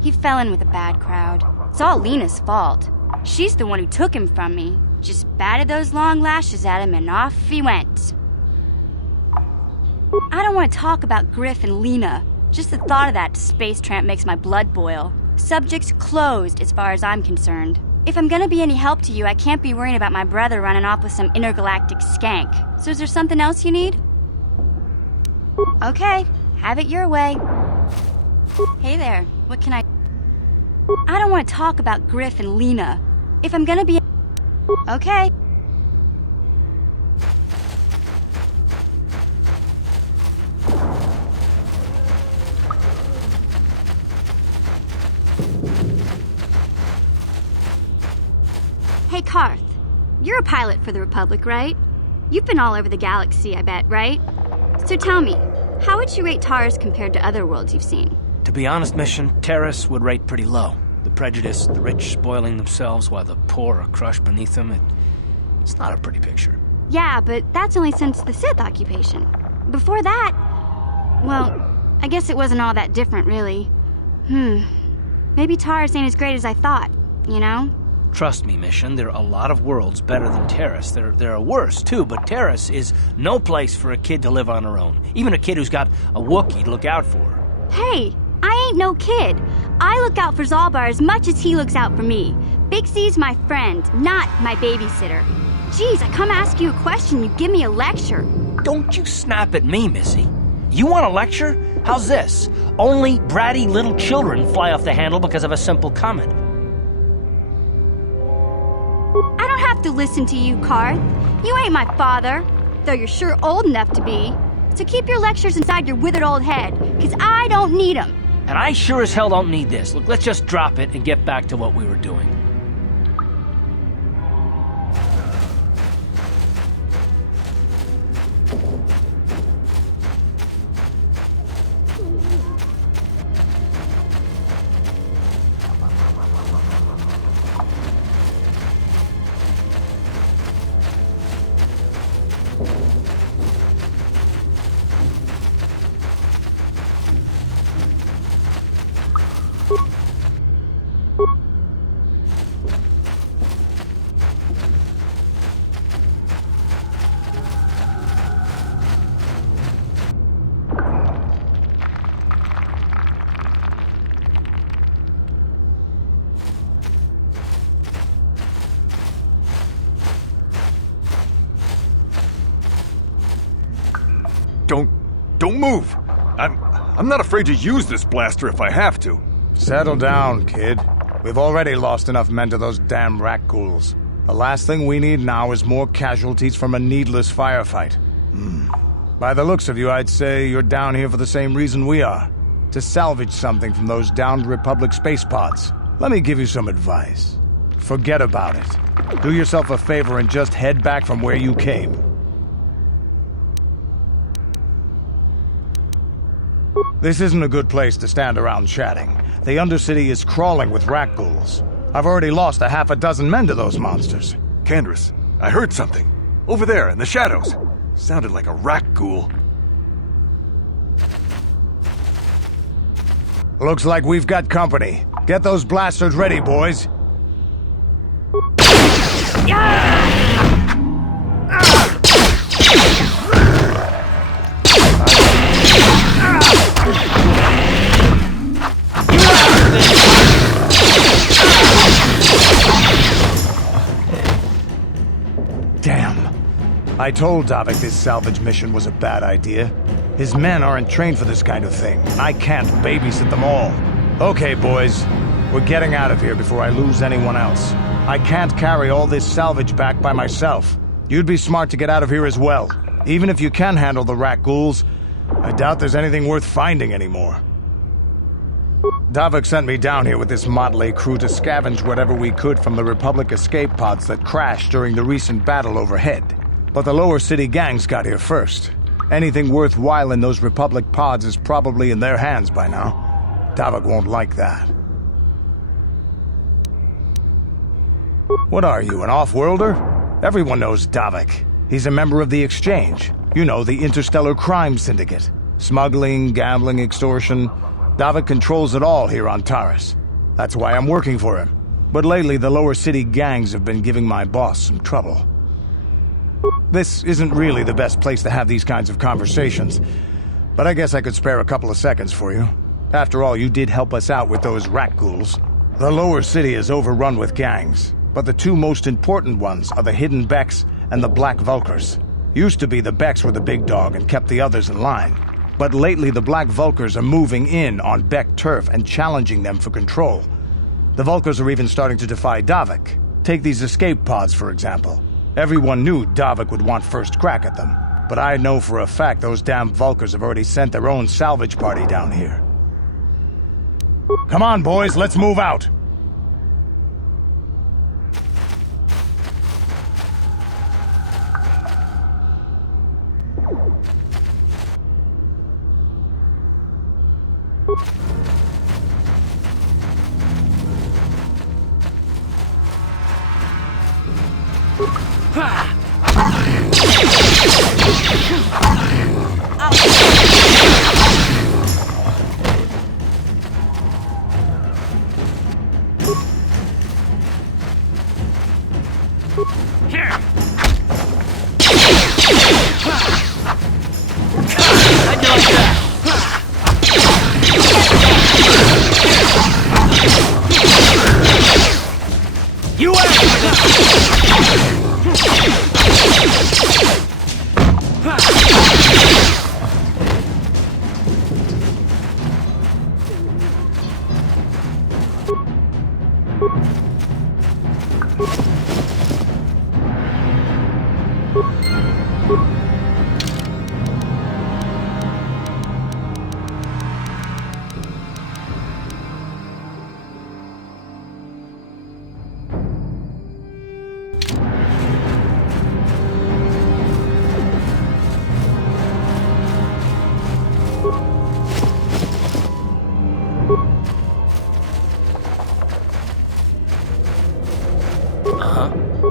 He fell in with a bad crowd. It's all Lena's fault. She's the one who took him from me. Just batted those long lashes at him and off he went. I don't want to talk about Griff and Lena. Just the thought of that space tramp makes my blood boil. Subject's closed as far as I'm concerned. If I'm gonna be any help to you, I can't be worrying about my brother running off with some intergalactic skank. So is there something else you need? Okay, have it your way. Hey there, what can I don't want to talk about Griff and Lena. If I'm gonna be... Okay. Hey, Karth. You're a pilot for the Republic, right? You've been all over the galaxy, I bet, right? So tell me, how would you rate Taris compared to other worlds you've seen? To be honest, Mission, Taris would rate pretty low. The prejudice, the rich spoiling themselves while the poor are crushed beneath them, it's not a pretty picture. Yeah, but that's only since the Sith occupation. Before that, well, I guess it wasn't all that different, really. Maybe Taris ain't as great as I thought, you know? Trust me, Mission, there are a lot of worlds better than Taris. There are worse, too, but Taris is no place for a kid to live on her own. Even a kid who's got a Wookiee to look out for. Hey, I ain't no kid. I look out for Zalbar as much as he looks out for me. Big Z's my friend, not my babysitter. Geez, I come ask you a question, you give me a lecture. Don't you snap at me, Missy. You want a lecture? How's this? Only bratty little children fly off the handle because of a simple comment. I don't have to listen to you, Karth. You ain't my father, though you're sure old enough to be. So keep your lectures inside your withered old head, because I don't need them. And I sure as hell don't need this. Look, let's just drop it and get back to what we were doing. Don't move! I'm not afraid to use this blaster if I have to. Settle down, kid. We've already lost enough men to those damn rat ghouls. The last thing we need now is more casualties from a needless firefight. By the looks of you, I'd say you're down here for the same reason we are. To salvage something from those downed Republic space pods. Let me give you some advice. Forget about it. Do yourself a favor and just head back from where you came. This isn't a good place to stand around chatting. The Undercity is crawling with rat ghouls. I've already lost a half a dozen men to those monsters. Candaris, I heard something. Over there, in the shadows. Sounded like a rat ghoul. Looks like we've got company. Get those blasters ready, boys. Damn. I told Davik this salvage mission was a bad idea. His men aren't trained for this kind of thing. I can't babysit them all. Okay, boys. We're getting out of here before I lose anyone else. I can't carry all this salvage back by myself. You'd be smart to get out of here as well. Even if you can handle the rat ghouls, I doubt there's anything worth finding anymore. Davik sent me down here with this motley crew to scavenge whatever we could from the Republic escape pods that crashed during the recent battle overhead. But the lower city gangs got here first. Anything worthwhile in those Republic pods is probably in their hands by now. Davik won't like that. What are you, an off-worlder? Everyone knows Davik. He's a member of the Exchange. You know, the interstellar crime syndicate. Smuggling, gambling, extortion. Davik controls it all here on Taris. That's why I'm working for him. But lately, the lower city gangs have been giving my boss some trouble. This isn't really the best place to have these kinds of conversations, but I guess I could spare a couple of seconds for you. After all, you did help us out with those rat ghouls. The lower city is overrun with gangs, but the two most important ones are the Hidden Becks and the Black Vulkars. Used to be the Becks were the big dog and kept the others in line. But lately the Black Vulkars are moving in on Beck turf and challenging them for control. The Vulkars are even starting to defy Davik. Take these escape pods, for example. Everyone knew Davik would want first crack at them, but I know for a fact those damn Vulkars have already sent their own salvage party down here. Come on, boys, let's move out!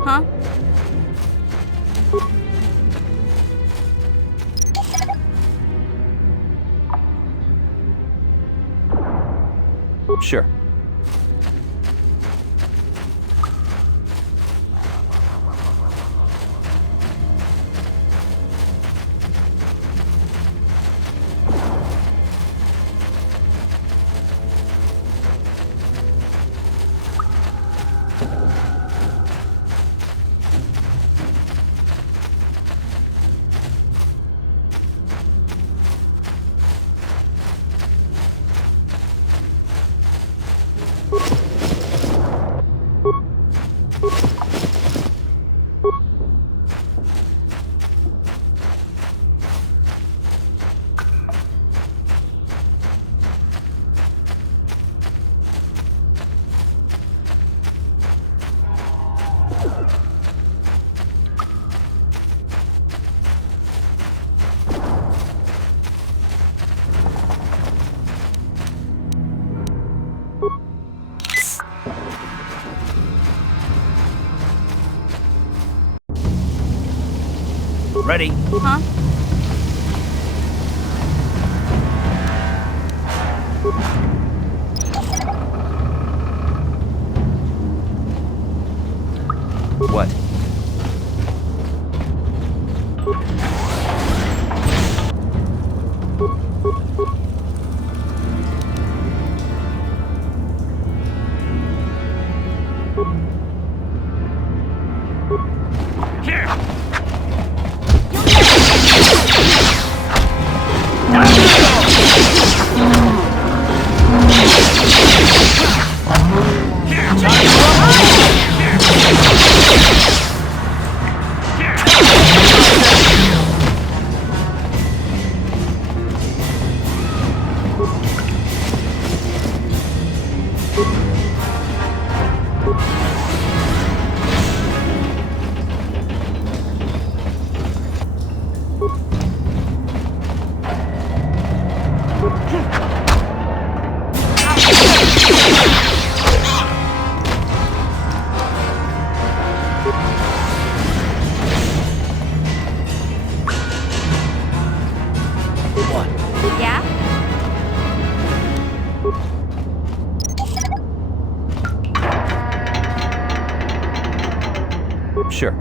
Huh? Sure. Ready? Huh? What? Yeah? Sure.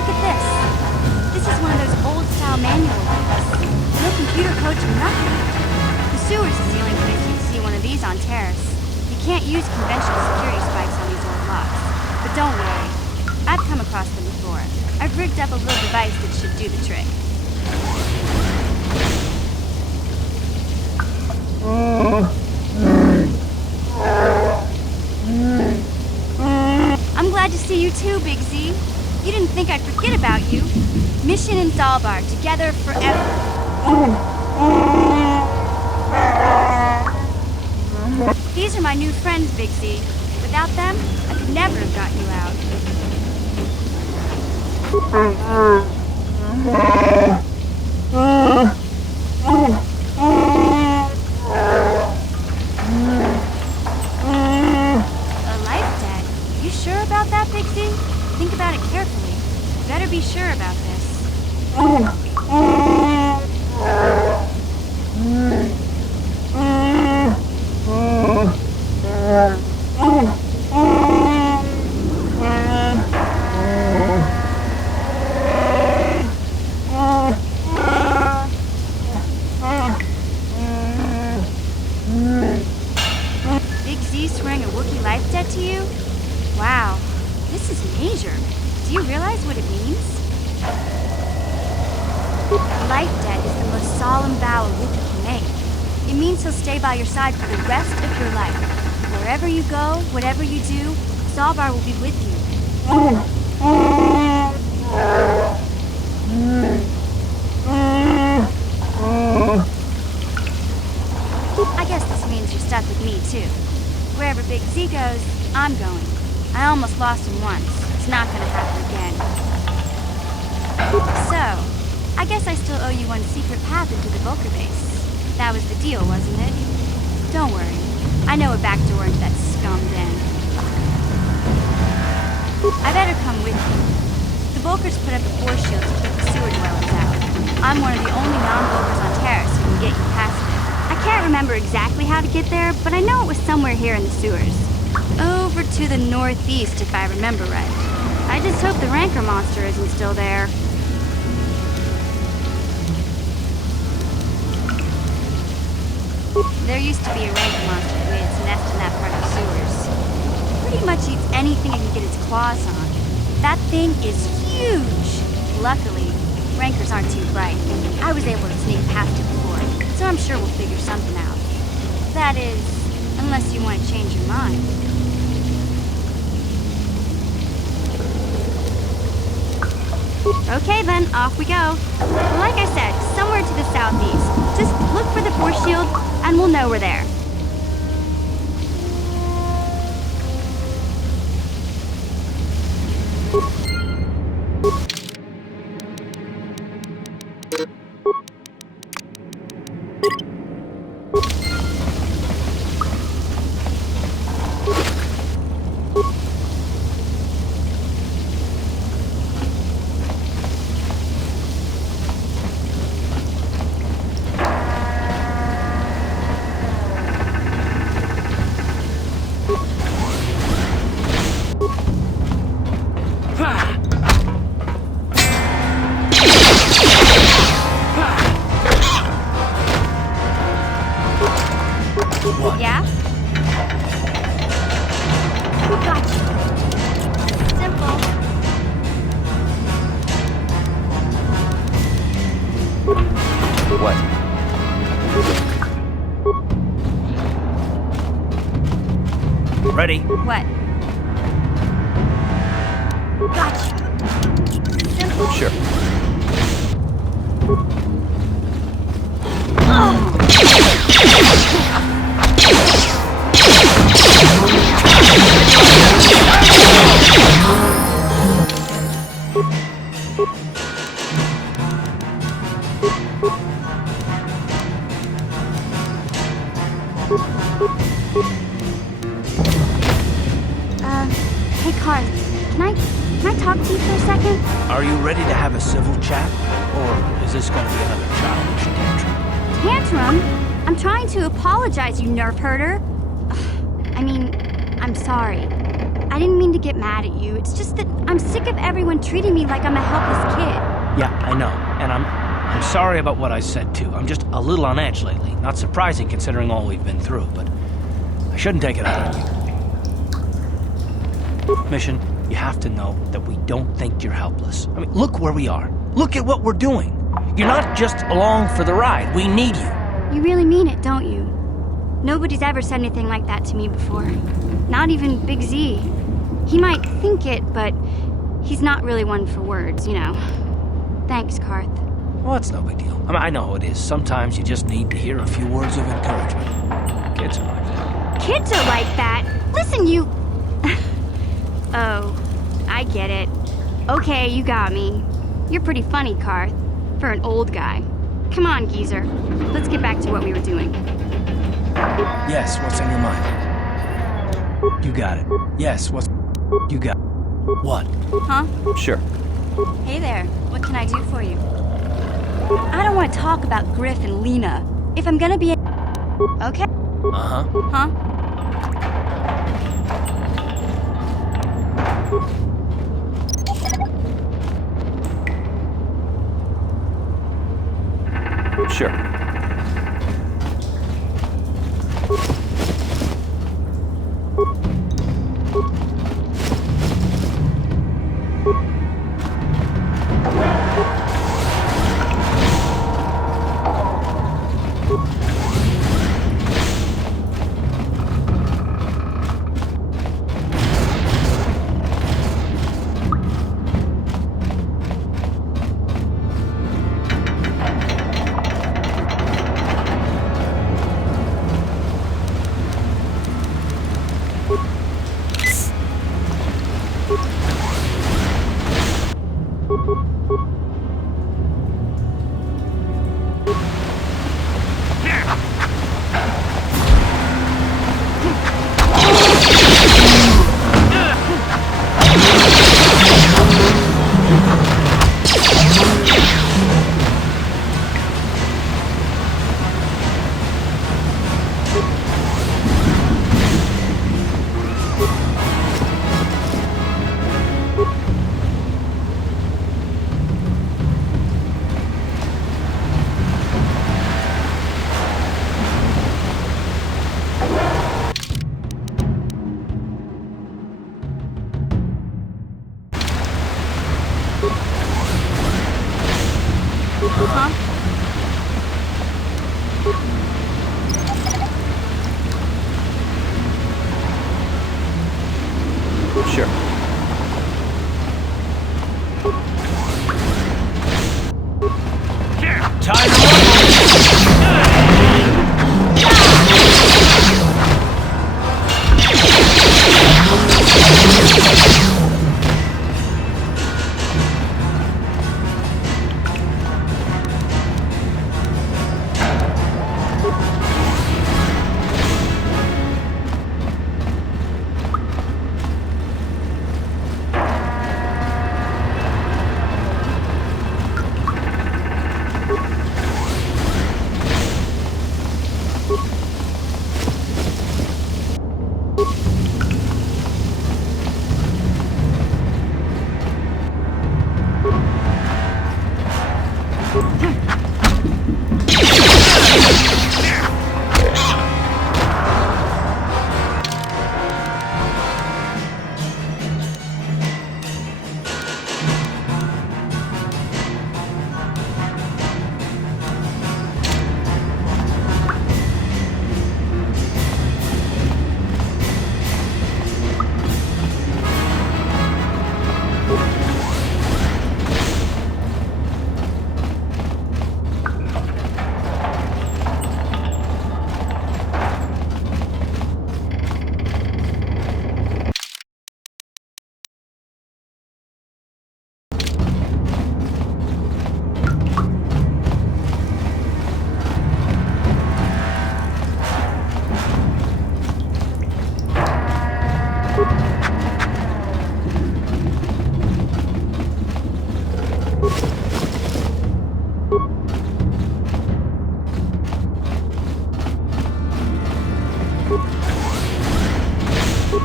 Look at this. This is one of those old-style manual ones. No computer codes or nothing. The sewers is the only place you'd see one of these on Taris. You can't use conventional security spikes on these old locks. But don't worry. I've come across them before. I've rigged up a little device that should do the trick. I'm glad to see you too, Big Z. You didn't think I'd forget about you. Mission and Zalbar, together forever. These are my new friends, Big Z. Without them, I could never have gotten you out. A life debt? You sure about that, Big Z? Think about it carefully. You better be sure about this. Big Z swearing a Wookiee life debt to you? Wow, this is major. Do you realize what it means? A life debt is the most solemn vow a Wookiee can make. It means he'll stay by your side for the rest of your life. Wherever you go, whatever you do, Zalbar will be with you. I guess this means you're stuck with me, too. Wherever Big Z goes, I'm going. I almost lost him once. It's not gonna happen again. So, I guess I still owe you one secret path into the Vulcar base. That was the deal, wasn't it? Don't worry. I know a back door into that scum den. I better come with you. The The Volkers put up a force shield to keep the sewer dwellers out. I'm one of the only non-Volkers on Taris who can get you past it. I can't remember exactly how to get there, but I know it was somewhere here in the sewers. Over to the northeast, if I remember right. I just hope the Rancor monster isn't still there. There used to be a Rancor monster who made its nest in that part of the sewers. Pretty much eats anything it can get its claws on. That thing is huge! Luckily, Rancors aren't too bright, and I was able to sneak past it before, so I'm sure we'll figure something out. That is, unless you want to change your mind. Okay then, off we go. Like I said, somewhere to the southeast. Just look for the force shield, and we'll know we're there. Yeah? Gotcha. Simple. What? Ready? What? Gotcha. Simple. Sure. Hey, Karth, can I talk to you for a second? Are you ready to have a civil chat? Or is this going to be another childish tantrum? Tantrum? I'm trying to apologize, you nerf herder. I mean, I'm sorry. I didn't mean to get mad at you. It's just that I'm sick of everyone treating me like I'm a helpless kid. Yeah, I know. And I'm sorry about what I said, too. I'm just a little on edge lately. Not surprising considering all we've been through, but I shouldn't take it out on you. Mission, you have to know that we don't think you're helpless. I mean, look where we are. Look at what we're doing. You're not just along for the ride. We need you. You really mean it, don't you? Nobody's ever said anything like that to me before. Not even Big Z. He might think it, but he's not really one for words, you know. Thanks, Karth. Well, it's no big deal. I mean, I know how it is. Sometimes you just need to hear a few words of encouragement. Kids are like that. Kids are like that? Listen, you... Oh, I get it. Okay, you got me. You're pretty funny, Karth. For an old guy. Come on, geezer. Let's get back to what we were doing. Yes, what's on your mind? You got it. Yes, what's... You got... What? Huh? Sure. Hey there. What can I do for you? I don't want to talk about Griff and Lena. If I'm gonna be... Okay. Uh-huh. Huh? Sure.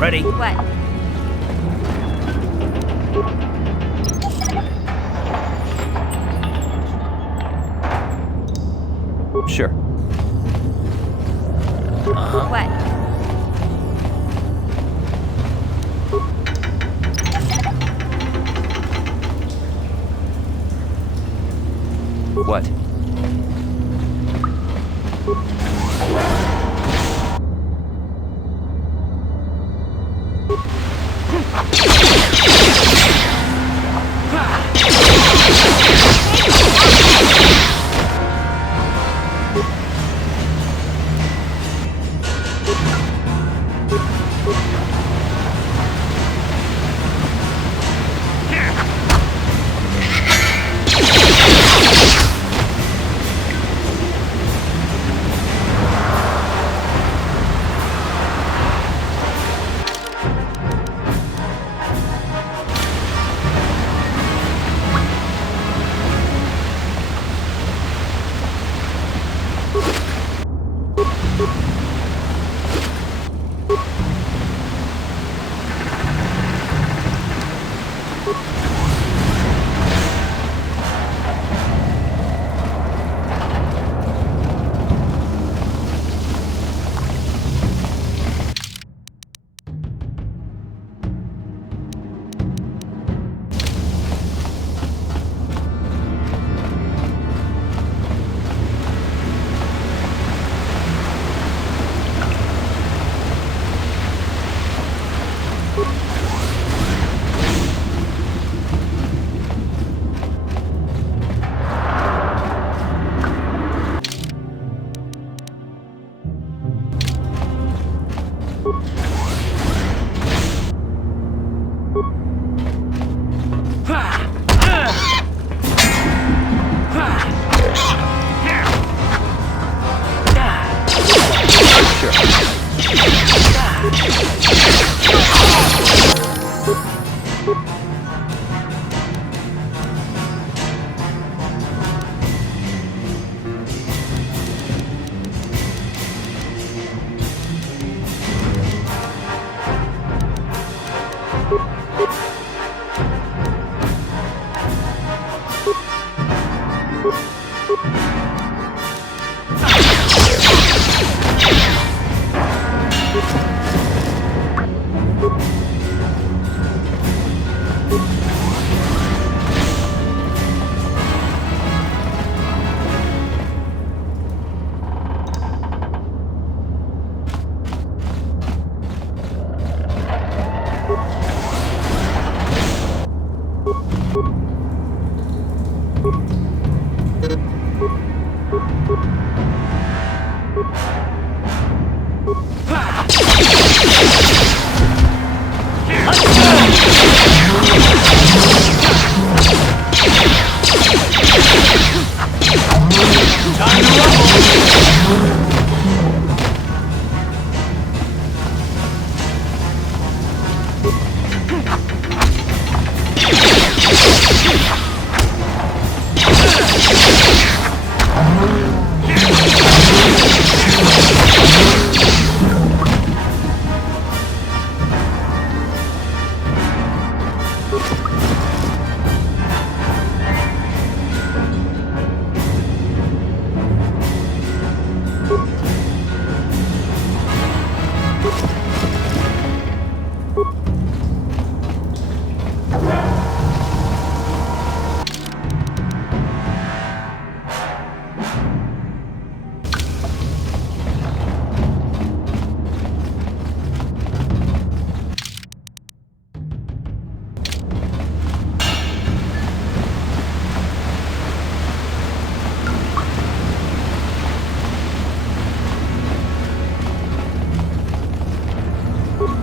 Ready? What? Sure. What? What?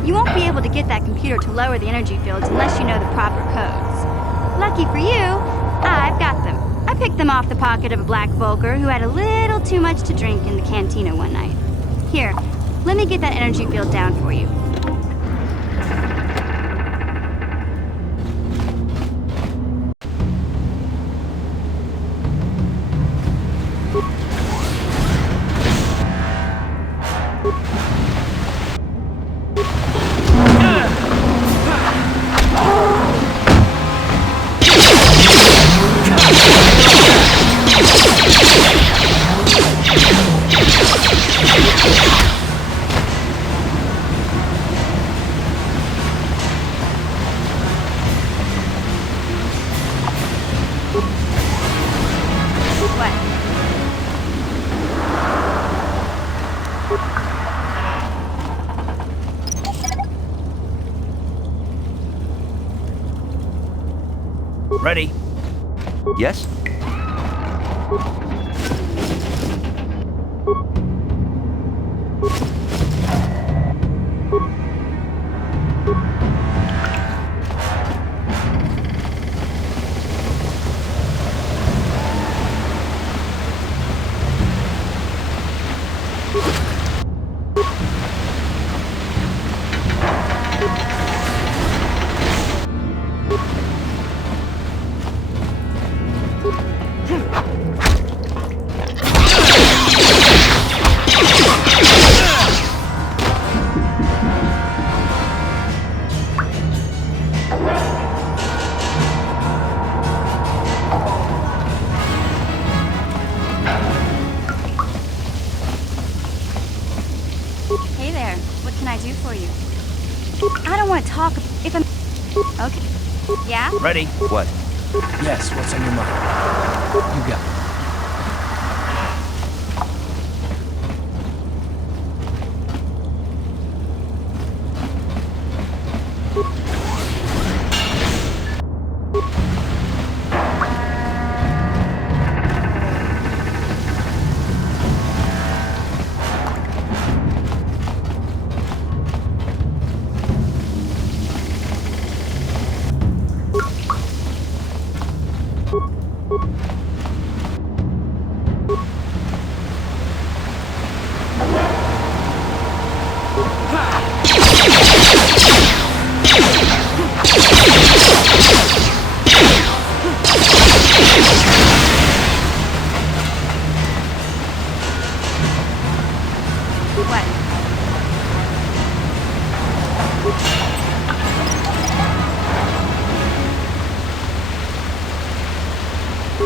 You won't be able to get that computer to lower the energy fields unless you know the proper codes. Lucky for you, I've got them. I picked them off the pocket of a black Volker who had a little too much to drink in the cantina one night. Here, let me get that energy field down for you. Ready? Yes? Hey there, what can I do for you? I don't want to talk if I'm... Okay. Yeah? Ready? What? Yes, what's on your mind? You got it.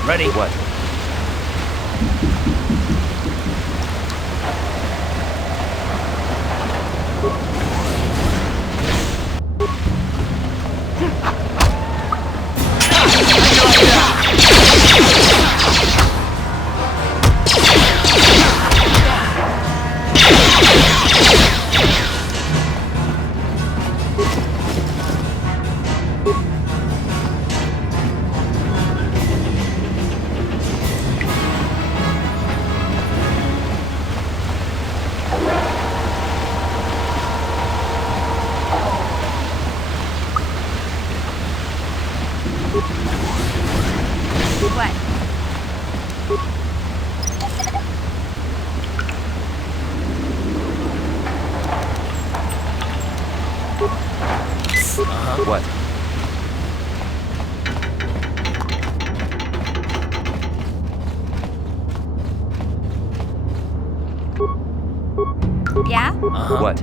Ready? What? What? Yeah? What?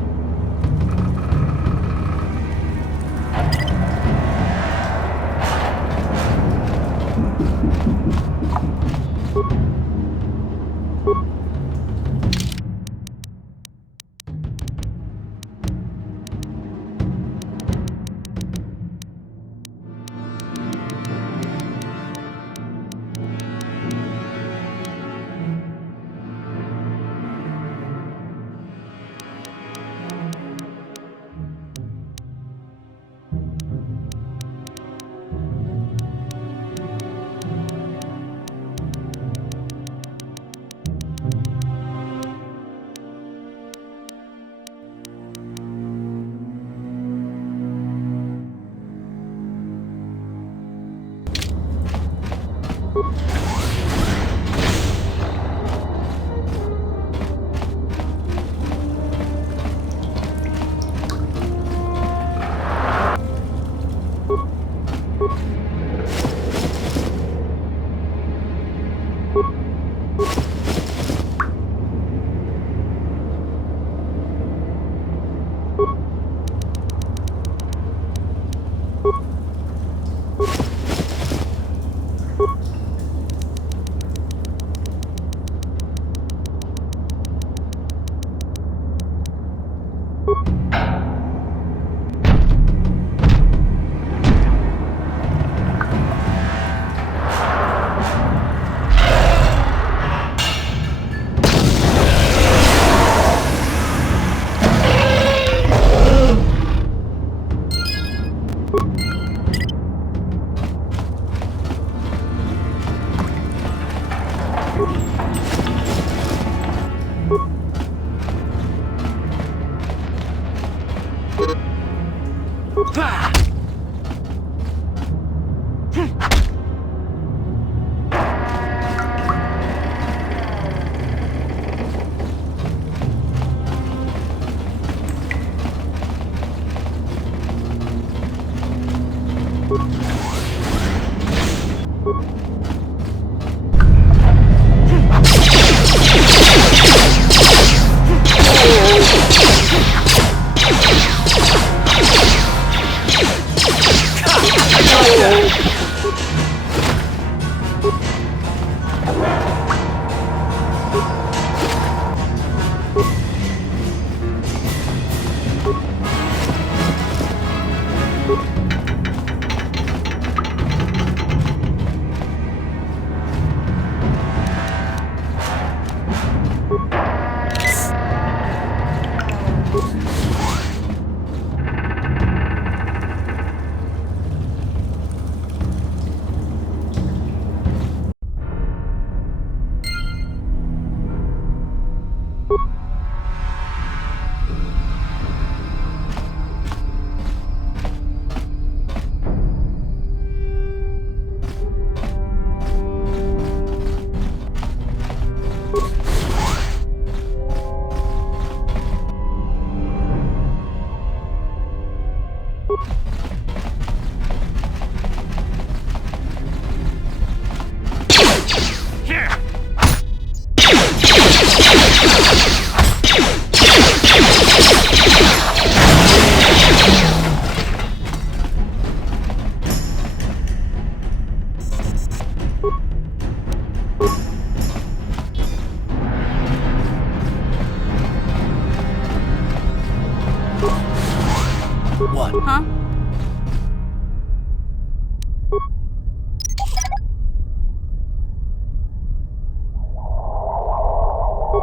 What? Huh?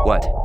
What?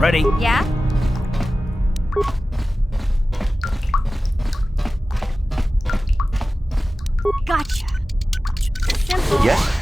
Ready? Yeah? Gotcha. Simple. Yes?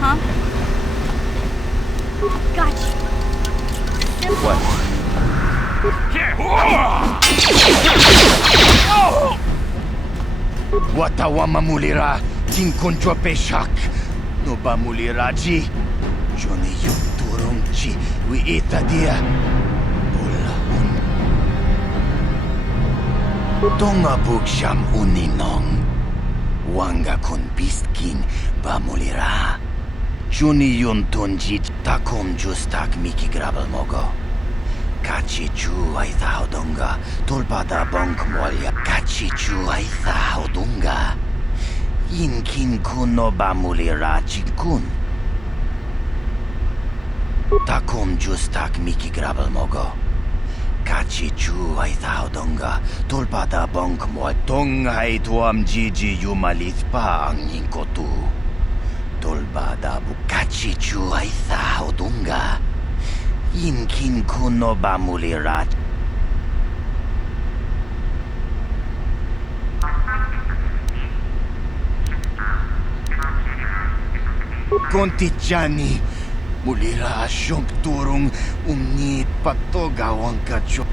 Huh? Gotcha. Simple. Watawama mulira tinkunjo peshak. no bamuliraji. Johnny yung turong chi wi itadia. Ulahun. Tonga bugsham uninong. Wanga kun bistkin bamulira. Johnny yun tunjit takom justak miki grabal mogo. Kachi chu ay thaudunga. Tulpada bonk molya. Kachi chu ay thaudunga. Inkin kun no bamulira chinkun. Takom justak miki grabal mogo. Kachi chu ay thaudunga. Tulpada bonk mol. Tonga ay tuam jiji yumalit pa ang inkotu. Tulpada bu. Kachi chu ay thaudunga. Inkin kun no bamulira. Kontichani, mulira asyong turong umnit patogawang kacho.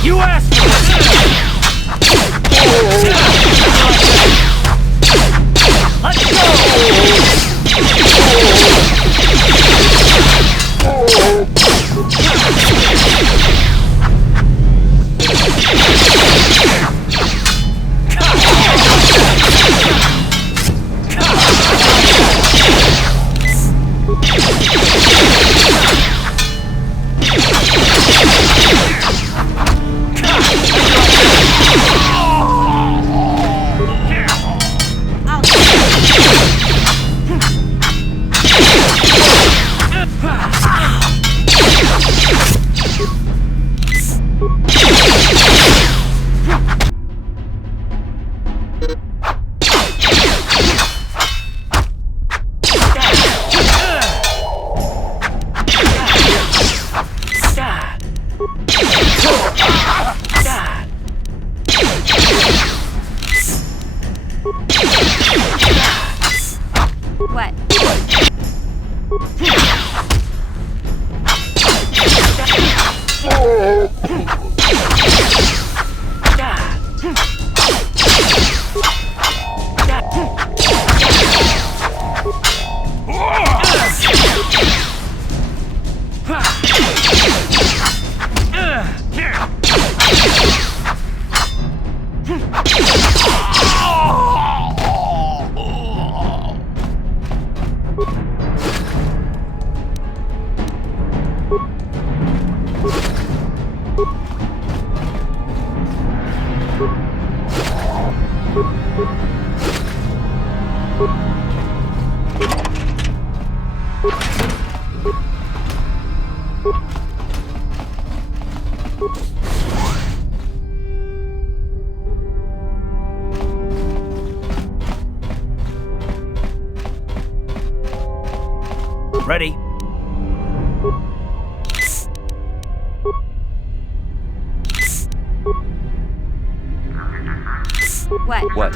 You asked for this! Let's What? Ready? What? What?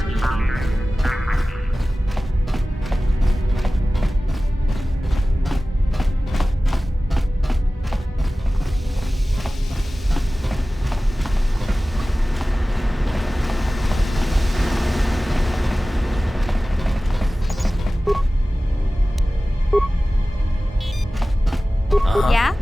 Yeah?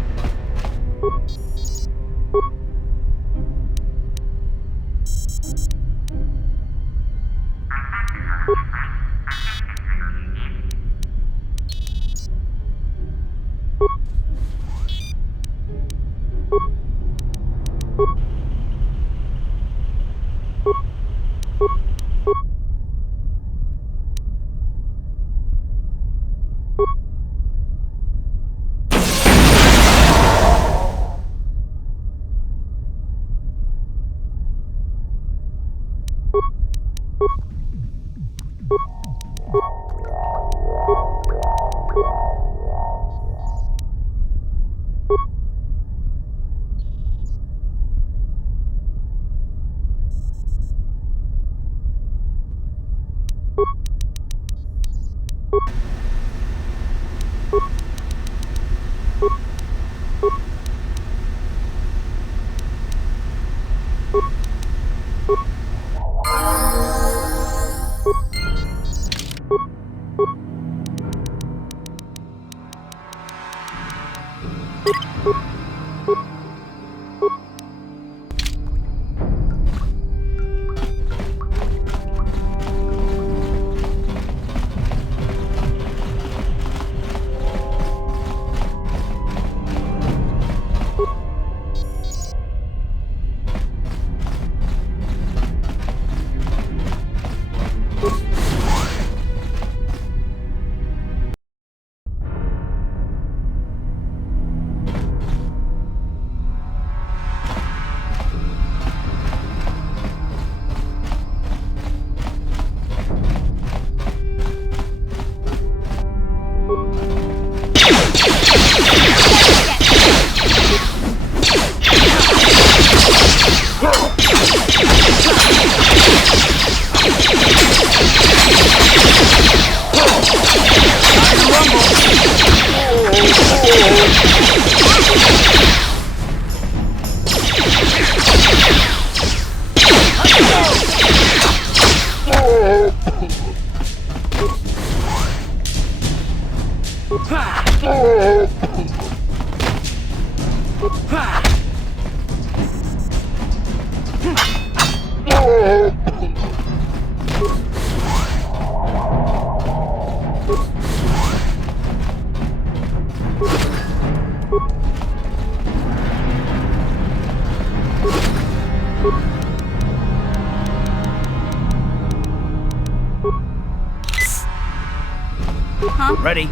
Ready?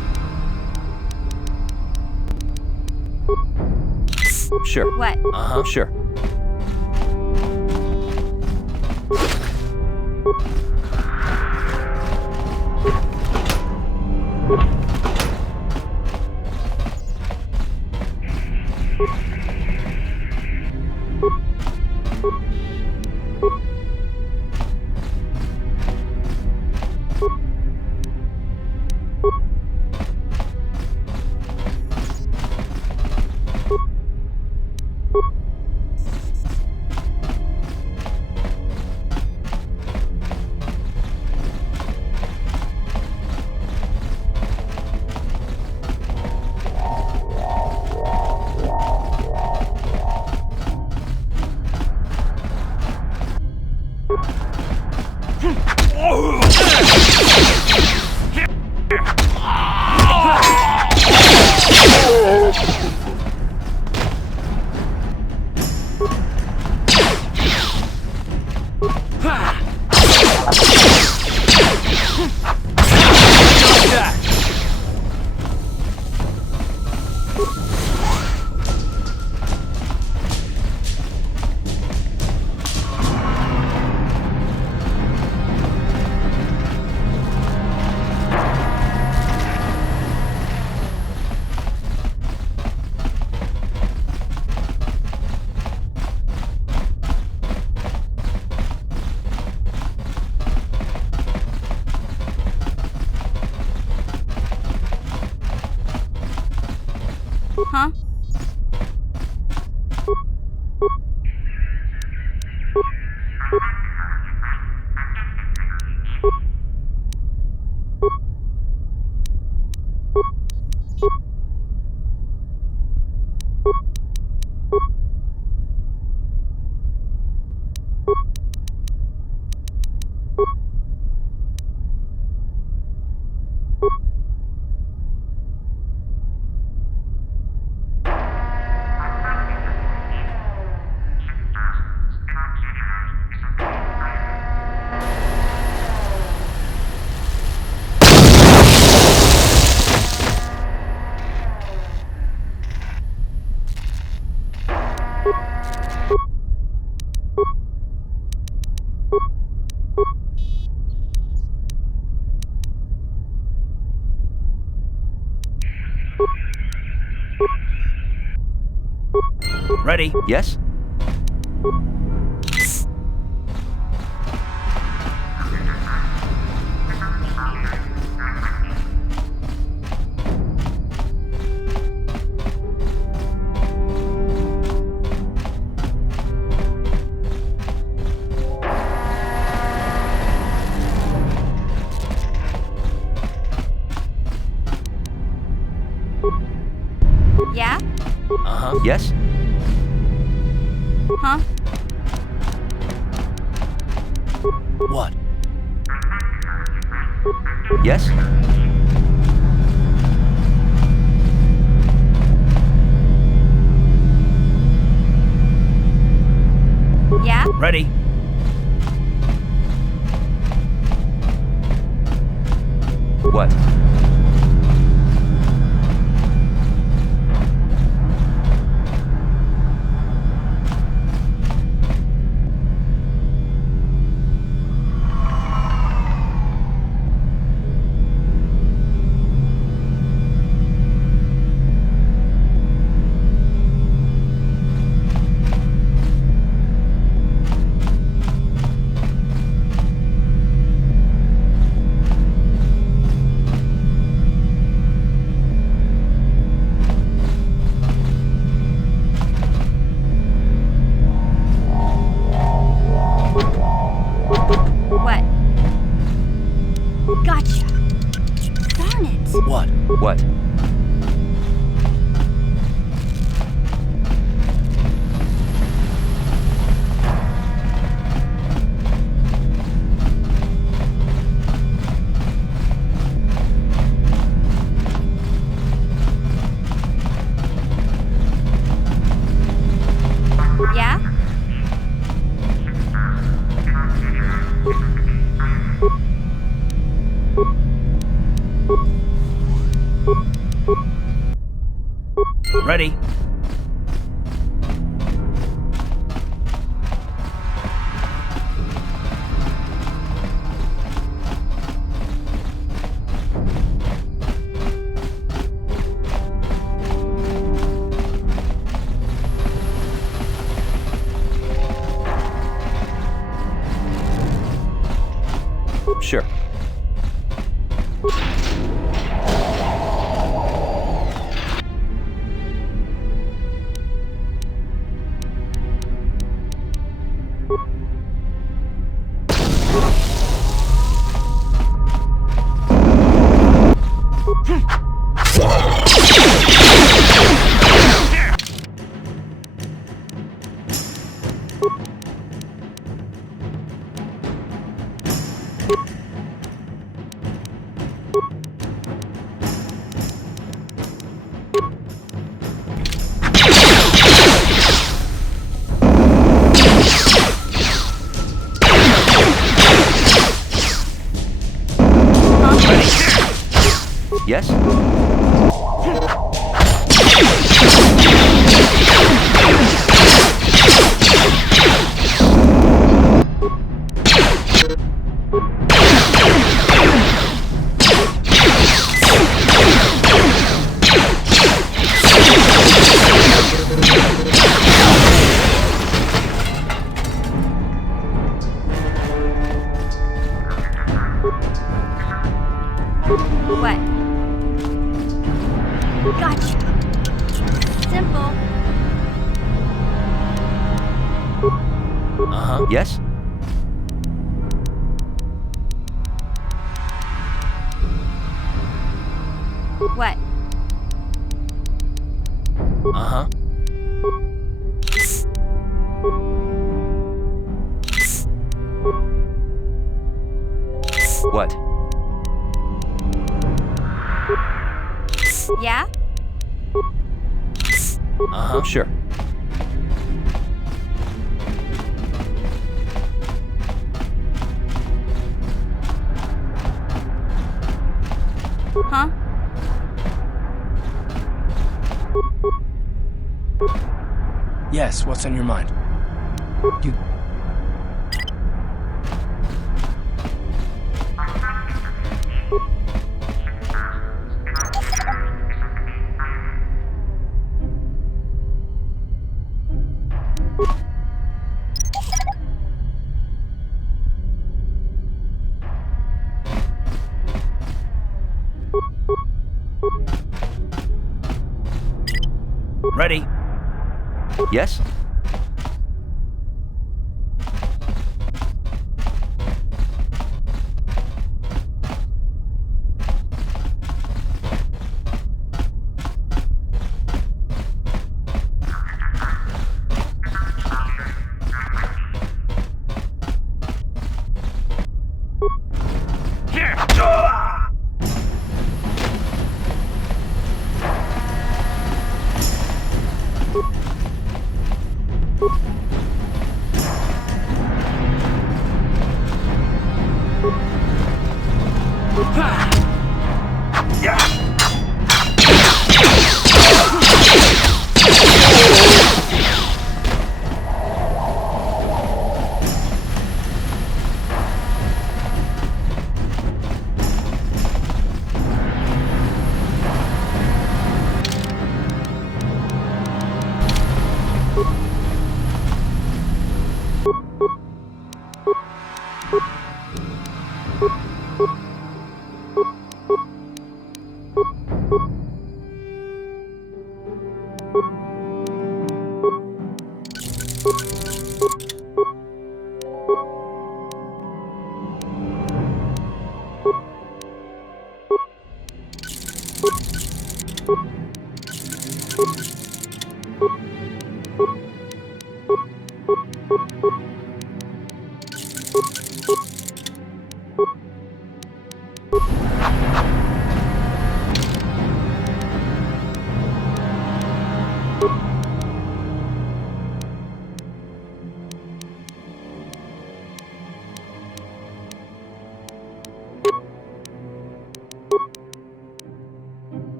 Sure. What? Uh-huh. Sure. Huh? Ready? Yes? Yeah? Uh-huh. Yes? Huh? What? Yes? Yeah? Ready? What? Sure. Yes? What? Gotcha. Simple. Uh-huh. Yes? What? Uh-huh. What? Yeah? Uh-huh. Sure. Huh? Yes, what's on your mind? You... Ready? Yes?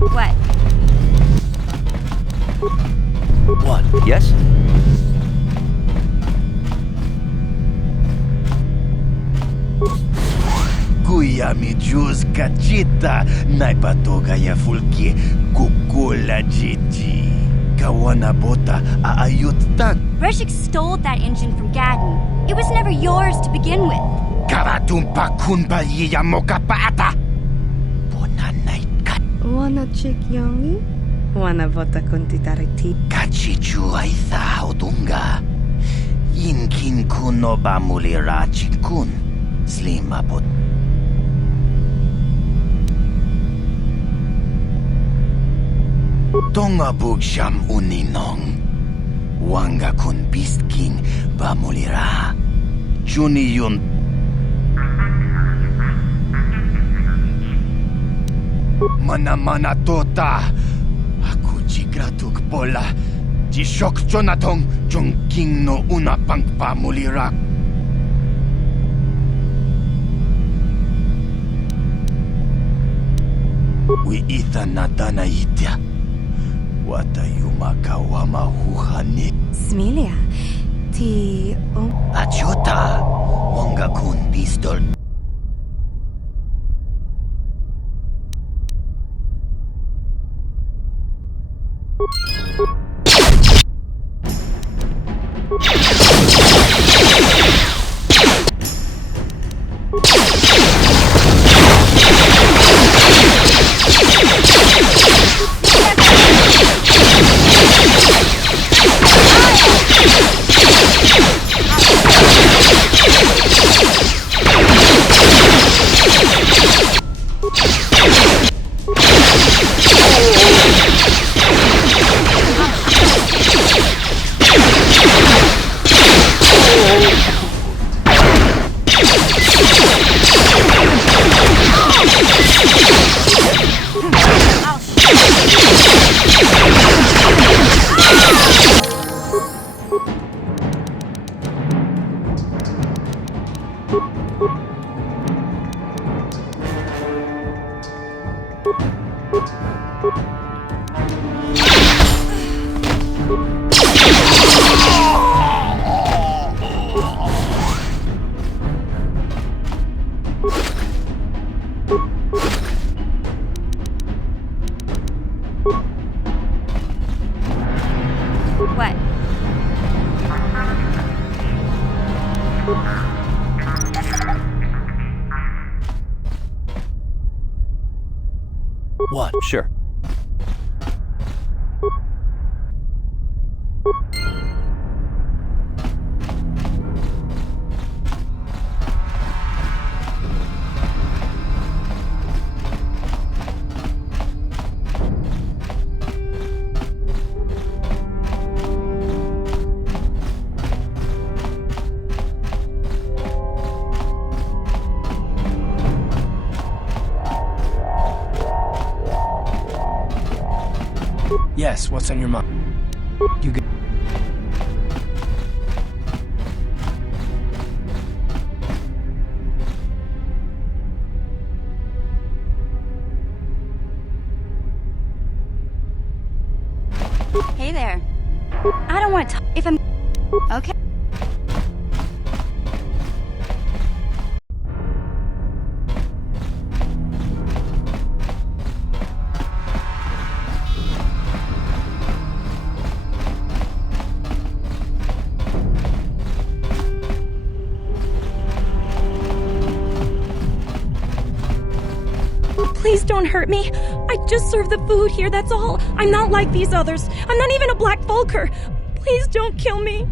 What? What? Yes? Kuya mi juz kachita, naipatoga ya fulki, kukula jiji. Kawana bota aayut tak. Reshik stole that engine from Gadden. It was never yours to begin with. Karatumpa kunpa yiya mokapaata. Wanna chick yongi? Wanna vota kuntitariti? Kachichu ay thaudunga. Inkin kuno ba mulira chikun. Slima pot. Tonga bugsham uninong. Wanga kun beast king ba mulira. Juni yun. Mana tota. Aku jigratuk bola. Jishok jonatong jong king no una pang pa mulira. We itha natana itya. Wata yumaka wama huhani. Smilia, ti Achota. Wanga kun pistol. What? What? Sure. Yes, what's on your mind? You get... Hey there. I don't want to talk if I'm... Okay. Please don't hurt me. I just serve the food here, that's all. I'm not like these others. I'm not even a Black Vulker. Please don't kill me.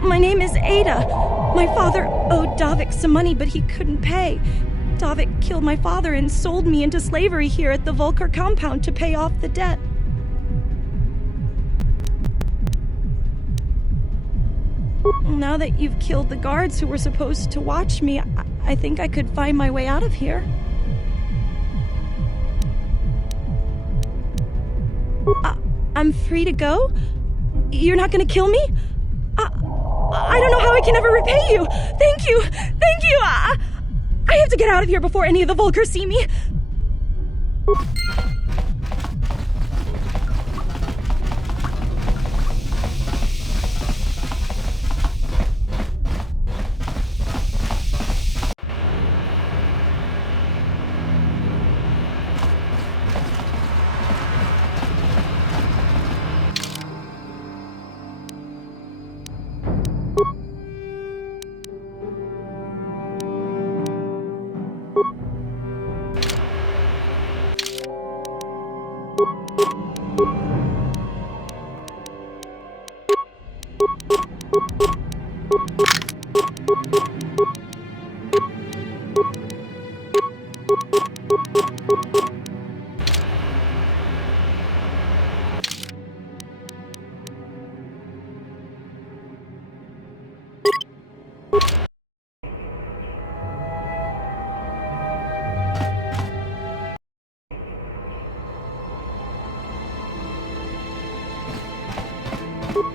My name is Ada. My father owed Davik some money, but he couldn't pay. Davik killed my father and sold me into slavery here at the Vulker compound to pay off the debt. Now that you've killed the guards who were supposed to watch me, I think I could find my way out of here. I'm free to go? You're not gonna kill me? I don't know how I can ever repay you. Thank you. Thank you. I have to get out of here before any of the Vulkars see me.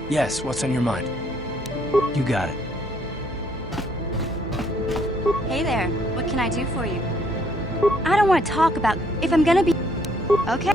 Yes, what's on your mind? You got it. Hey there, what can I do for you? I don't want to talk about if I'm gonna be... Okay.